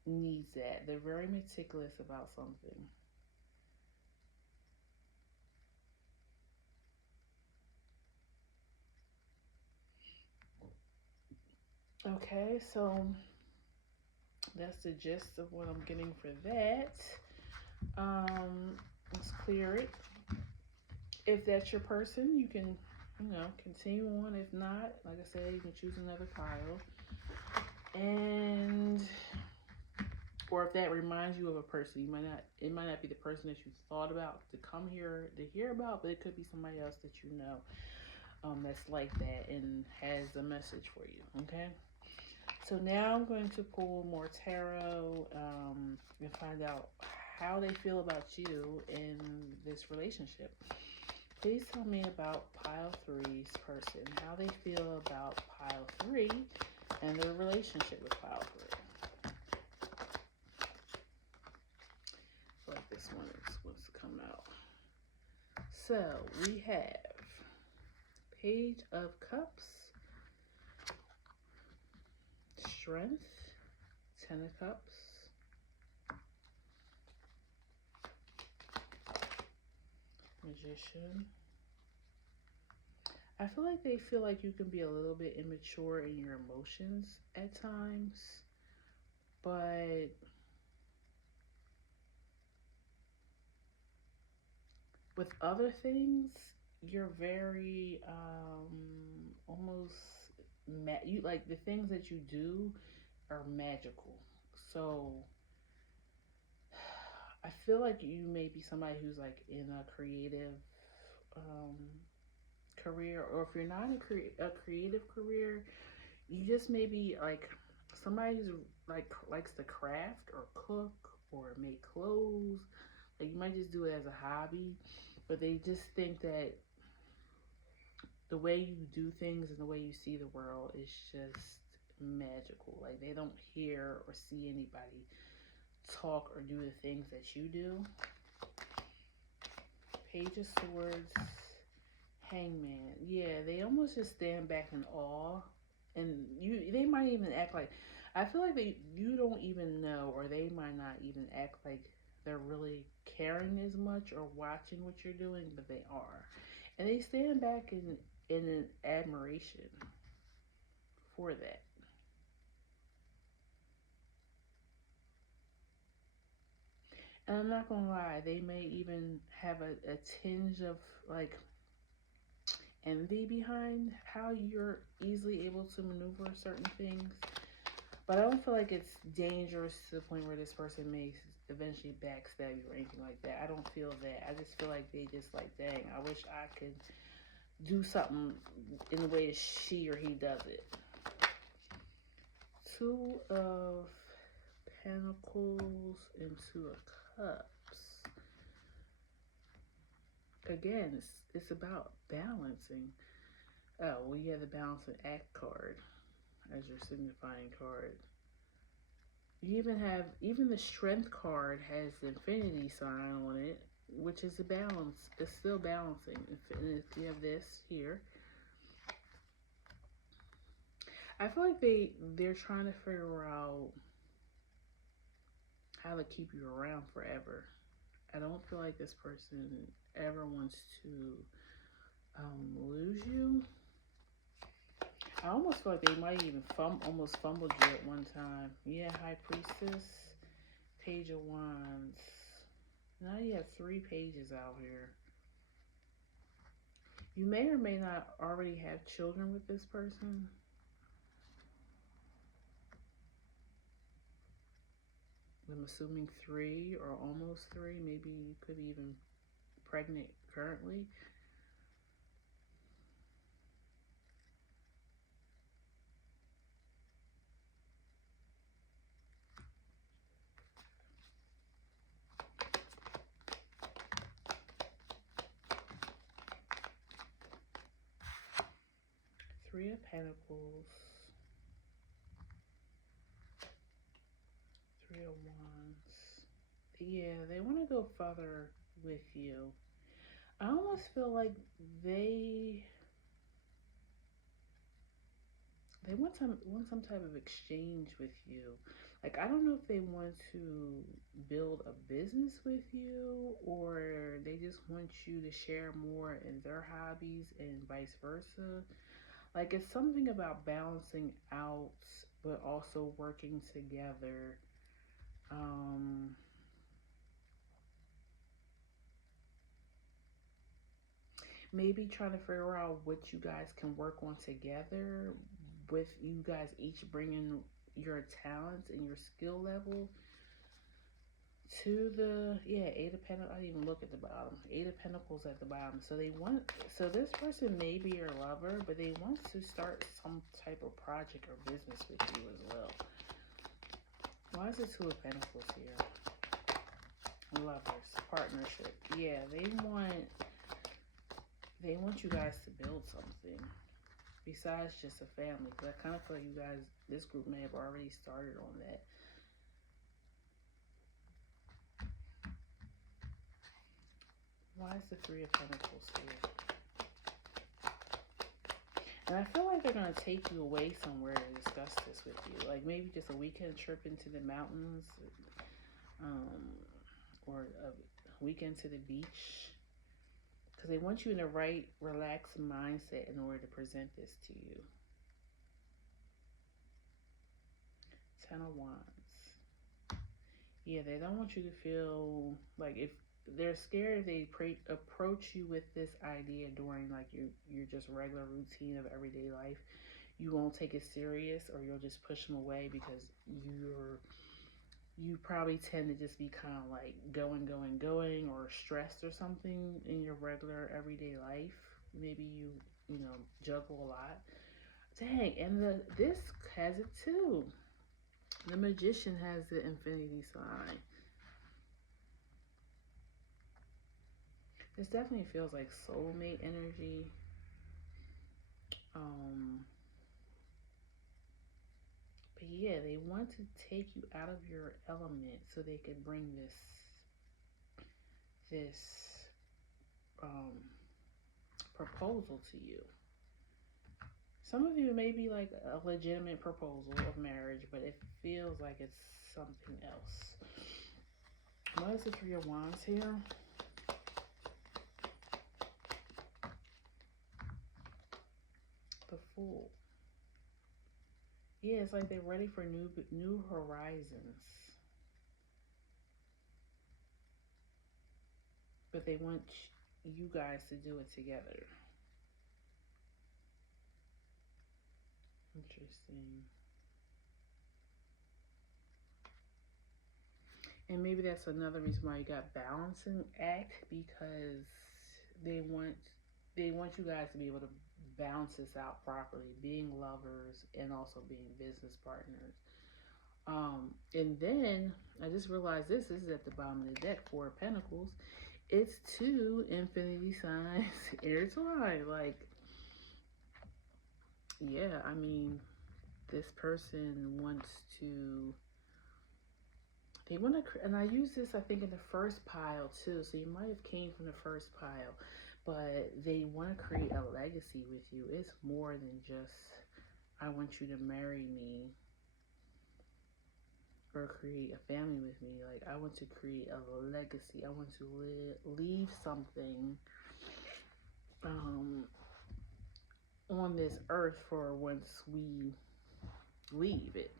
needs that. They're very meticulous about something. Okay, so that's the gist of what I'm getting for that. Let's clear it. If that's your person, you can, continue on. If not, like I said, you can choose another pile. And or if that reminds you of a person, it might not be the person that you thought about to come here to hear about, but it could be somebody else that you know, that's like that and has a message for you. Okay. So now I'm going to pull more tarot, and find out how they feel about you in this relationship. Please tell me about pile three's person, how they feel about pile three and their relationship with pile three. I feel like this one is what's come out. So we have Page of Cups, Strength, Ten of Cups, Magician. I feel like they feel like you can be a little bit immature in your emotions at times, but with other things, you're very almost you like the things that you do are magical. So I feel like you may be somebody who's like in a creative um, career, or if you're not in a creative career, you just may be like somebody who's like likes to craft or cook or make clothes. Like you might just do it as a hobby, but they just think that the way you do things and the way you see the world is just magical. Like they don't hear or see anybody talk or do the things that you do. Page of Swords, Hangman. Yeah, they almost just stand back in awe, and they might even act like, I feel like you don't even know, or they might not even act like they're really caring as much or watching what you're doing, but they are, and they stand back in an admiration for that. And I'm not gonna lie, they may even have a tinge of like envy behind how you're easily able to maneuver certain things. But I don't feel like it's dangerous to the point where this person may eventually backstab you or anything like that. I don't feel that. I just feel like they just like, dang, I wish I could do something in the way that she or he does it. Two of Pentacles and Two of Cups. Again, it's about balancing. Oh, well, you have the Balancing Act card as your signifying card. You even the Strength card has the Infinity sign on it, which is a balance. It's still balancing. And if you have this here, I feel like they're trying to figure out how to keep you around forever. I don't feel like this person ever wants to lose you. I almost feel like they might even almost fumbled you at one time. Yeah, High Priestess, Page of Wands. Now you have 3 pages out here. You may or may not already have children with this person. I'm assuming 3 or almost 3. Maybe you could be even pregnant currently. Three of Pentacles, Three of Wands. Yeah, they want to go further with you. I almost feel like they want some type of exchange with you. Like, I don't know if they want to build a business with you, or they just want you to share more in their hobbies and vice versa. Like, it's something about balancing out but also working together. um Maybe trying to figure out what you guys can work on together, with you guys each bringing your talents and your skill level to the, yeah, Eight of Pentacles. I didn't even look at the bottom. Eight of Pentacles at the bottom. So this person may be your lover, but they want to start some type of project or business with you as well. Why is the Two of Pentacles here? Lovers, partnership. Yeah, they want you guys to build something besides just a family. Because I kind of feel you guys, this group may have already started on that. Why is the Three of Pentacles here? And I feel like they're going to take you away somewhere to discuss this with you. Like maybe just a weekend trip into the mountains, or a weekend to the beach. Because they want you in the right, relaxed mindset in order to present this to you. Ten of Wands. Yeah, they don't want you to feel like, if they're scared, if they approach you with this idea during like your just regular routine of everyday life, you won't take it serious, or you'll just push them away because you probably tend to just be kind of like going, or stressed or something in your regular everyday life. Maybe you know, juggle a lot. Dang, and this has it too. The Magician has the infinity sign. This definitely feels like soulmate energy. But yeah, they want to take you out of your element so they could bring this proposal to you. Some of you may be like a legitimate proposal of marriage, but it feels like it's something else. What is the Three of Wands here? The Fool. Yeah, it's like they're ready for new horizons. But they want you guys to do it together. Interesting. And maybe that's another reason why you got balancing act, because they want you guys to be able to balance this out properly, being lovers and also being business partners. And then I just realized this is at the bottom of the deck, Four of Pentacles. It's two infinity signs intertwined. Like, yeah, I mean, this person wants to, they want to, and I use this, I think, in the first pile too. So you might have came from the first pile, but they want to create a legacy with you. It's more than just, I want you to marry me or create a family with me. Like, I want to create a legacy. I want to leave something on this earth for once we leave it.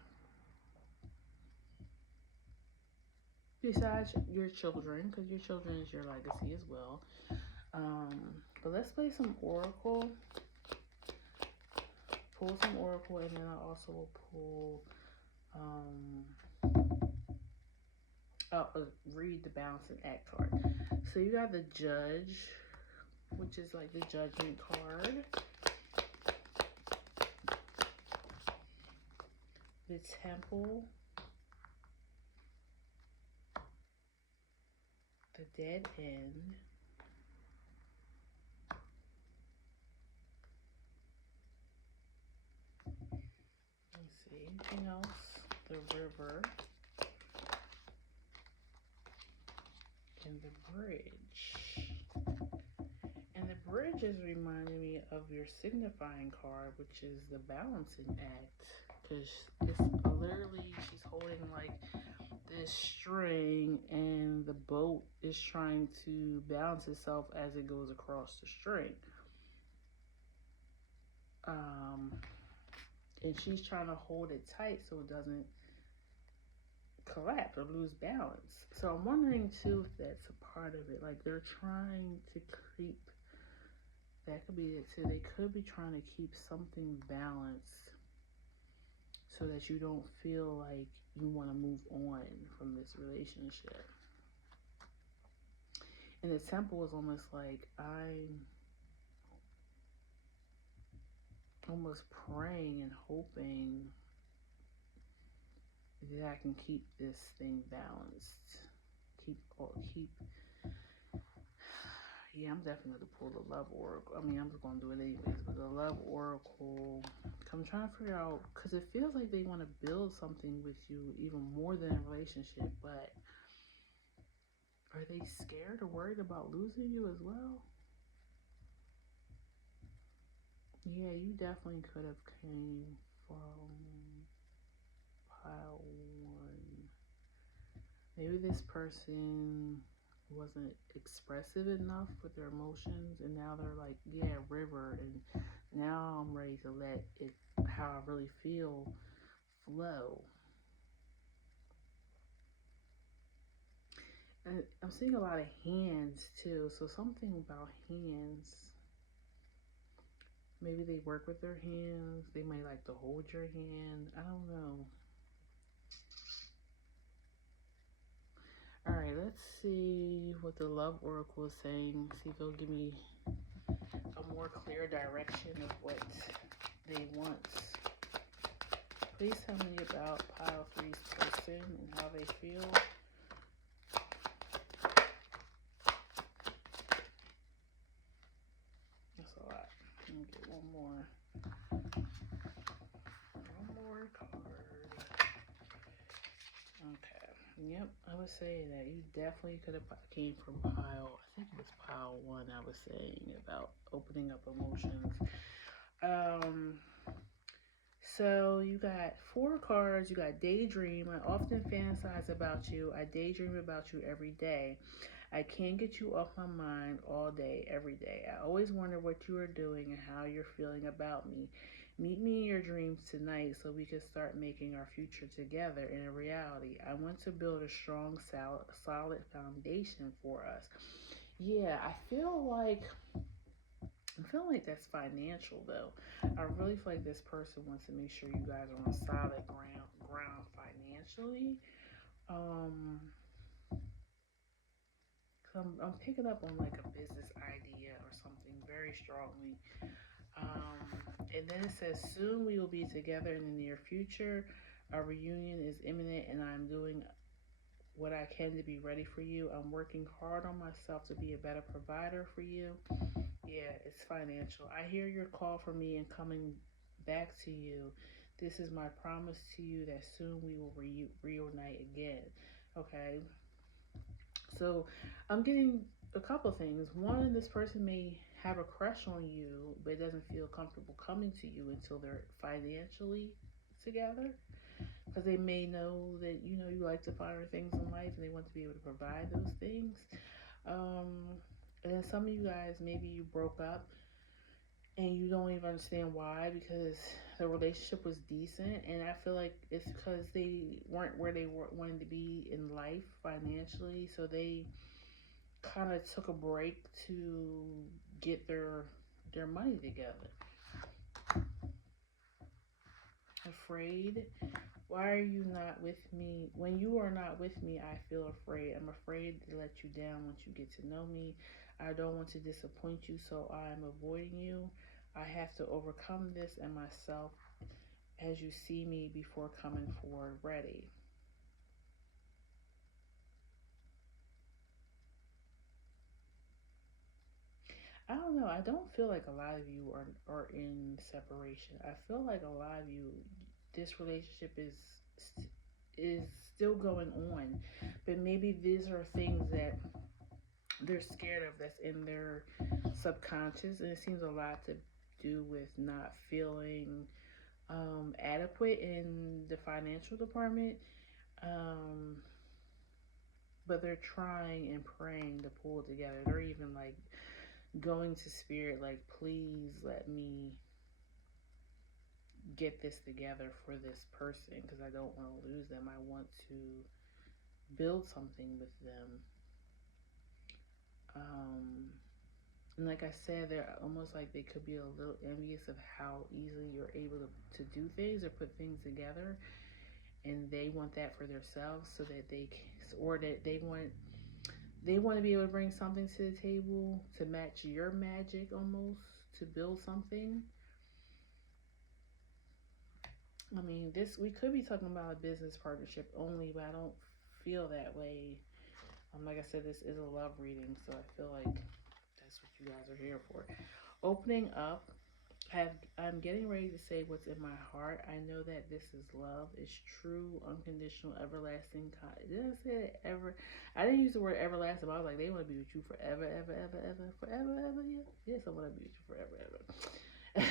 Besides your children, because your children is your legacy as well. But let's play some Oracle. Pull some Oracle, and then I also will pull, read the Balance and Act card. So you got the Judge, which is like the Judgment card. The Temple. The Dead End. see anything else? The river and the bridge. And the bridge is reminding me of your signifying card, which is the balancing act. Because it's literally, she's holding like this string, and the boat is trying to balance itself as it goes across the string. And she's trying to hold it tight so it doesn't collapse or lose balance. So I'm wondering too if that's a part of it. Like they're trying to keep, that could be it too. They could be trying to keep something balanced so that you don't feel like you want to move on from this relationship. And the temple is almost like I'm almost praying and hoping that I can keep this thing balanced. Keep. Yeah, I'm definitely going to pull the love oracle. I mean, I'm just going to do it anyways, but the love oracle, I'm trying to figure out, because it feels like they want to build something with you even more than a relationship, but are they scared or worried about losing you as well? Yeah, you definitely could have came from pile one. Maybe this person wasn't expressive enough with their emotions, and now they're like, yeah, river, and now I'm ready to let it, how I really feel, flow. And I'm seeing a lot of hands too, so something about hands. Maybe they work with their hands. They might like to hold your hand. I don't know. All right, let's see what the love oracle is saying. See if it'll give me a more clear direction of what they want. Please tell me about pile three's person and how they feel. That's a lot. Let me get one more. One more card. Okay. Yep, I would say that you definitely could have came from pile. I think it was pile one. I was saying about opening up emotions. So you got 4 cards. You got daydream. I often fantasize about you. I daydream about you every day. I can't get you off my mind all day, every day. I always wonder what you are doing and how you're feeling about me. Meet me in your dreams tonight so we can start making our future together in a reality. I want to build a strong, solid foundation for us. Yeah, I'm feeling like that's financial though. I really feel like this person wants to make sure you guys are on solid ground financially. Um, I'm picking up on like a business idea or something very strongly. And then it says, soon we will be together in the near future. Our reunion is imminent, and I'm doing what I can to be ready for you. I'm working hard on myself to be a better provider for you. Yeah, it's financial. I hear your call for me and coming back to you. This is my promise to you that soon we will reunite again. Okay, so I'm getting a couple things. One, this person may have a crush on you, but doesn't feel comfortable coming to you until they're financially together. Because they may know that you like to finer things in life, and they want to be able to provide those things. Um, and then some of you guys, maybe you broke up and you don't even understand why, because the relationship was decent, and I feel like it's because they weren't where they wanted to be in life financially, so they kind of took a break to get their money together. Afraid. Why are you not with me? When you are not with me, I feel afraid. I'm afraid to let you down once you get to know me. I don't want to disappoint you, so I'm avoiding you. I have to overcome this and myself as you see me before coming forward ready. I don't know. I don't feel like a lot of you are in separation. I feel like a lot of you, this relationship is still going on, but maybe these are things that they're scared of that's in their subconscious, and it seems a lot to do with not feeling adequate in the financial department. Um, but they're trying and praying to pull it together. They're even like going to spirit, like, please let me get this together for this person because I don't want to lose them. I want to build something with them. Um, and like I said, they're almost like they could be a little envious of how easily you're able to do things or put things together, and they want that for themselves so that or that they want to be able to bring something to the table to match your magic, almost to build something. I mean, this we could be talking about a business partnership only, but I don't feel that way. Like I said, this is a love reading, so I feel like that's what you guys are here for. Opening up, I'm getting ready to say what's in my heart. I know that this is love. It's true, unconditional, everlasting. Did I say it ever? I didn't use the word everlasting, but I was like, they want to be with you forever, ever, ever, ever, forever, ever. Yeah, yes, I want to be with you forever, ever.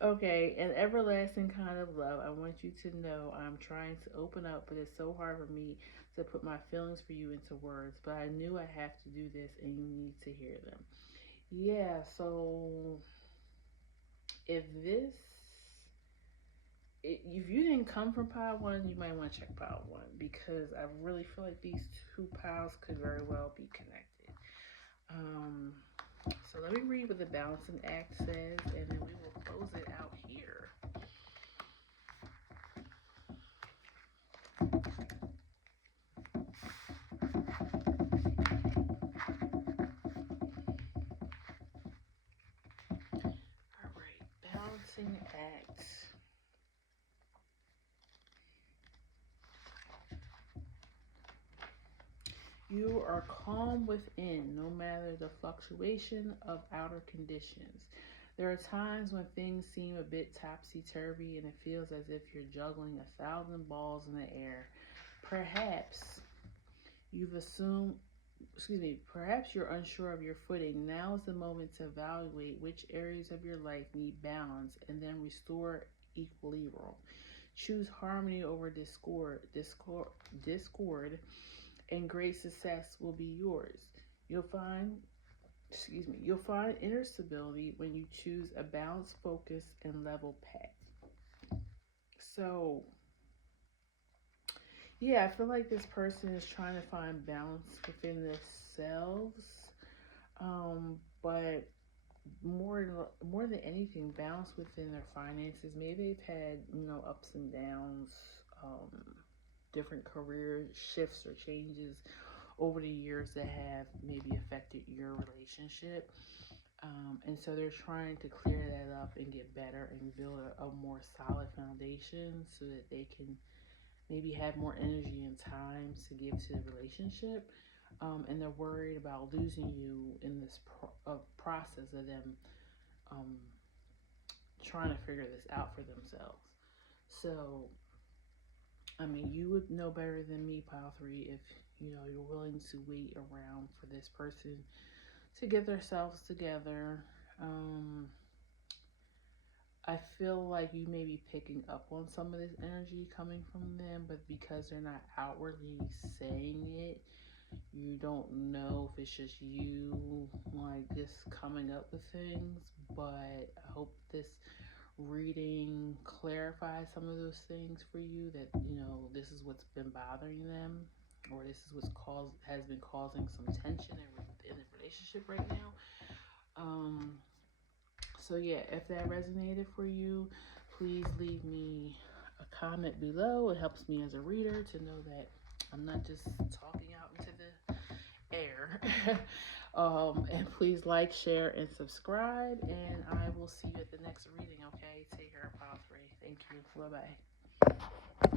Okay, an everlasting kind of love. I want you to know I'm trying to open up, but it's so hard for me to put my feelings for you into words. But I knew I have to do this, and you need to hear them. Yeah, so if this, if you didn't come from pile one, you might want to check pile one because I really feel like these two piles could very well be connected. Um, so let me read what the balancing act says, and then we will close it out here. All right, balancing act. You are calm within, no matter the fluctuation of outer conditions. There are times when things seem a bit topsy-turvy and it feels as if you're juggling 1,000 balls in the air. Perhaps you've assumed, perhaps you're unsure of your footing. Now is the moment to evaluate which areas of your life need balance and then restore equilibrium. Choose harmony over discord, and great success will be yours. You'll find, you'll find inner stability when you choose a balanced focus and level path. So, yeah, I feel like this person is trying to find balance within themselves, but more than anything, balance within their finances. Maybe they've had ups and downs, different career shifts or changes over the years that have maybe affected your relationship. And so they're trying to clear that up and get better and build a more solid foundation so that they can maybe have more energy and time to give to the relationship. And they're worried about losing you in this process of them um, trying to figure this out for themselves. So, I mean, you would know better than me, Pile 3, if you're willing to wait around for this person to get themselves together. I feel like you may be picking up on some of this energy coming from them, but because they're not outwardly saying it, you don't know if it's just you like just coming up with things. But I hope this reading clarifies some of those things for you, that this is what's been bothering them, or this is what's has been causing some tension in the relationship right now. So yeah, if that resonated for you, please leave me a comment below. It helps me as a reader to know that I'm not just talking out into the air. And please like, share, and subscribe. And I will see you at the next reading, okay? Take care, Pile 3. Thank you. Bye-bye.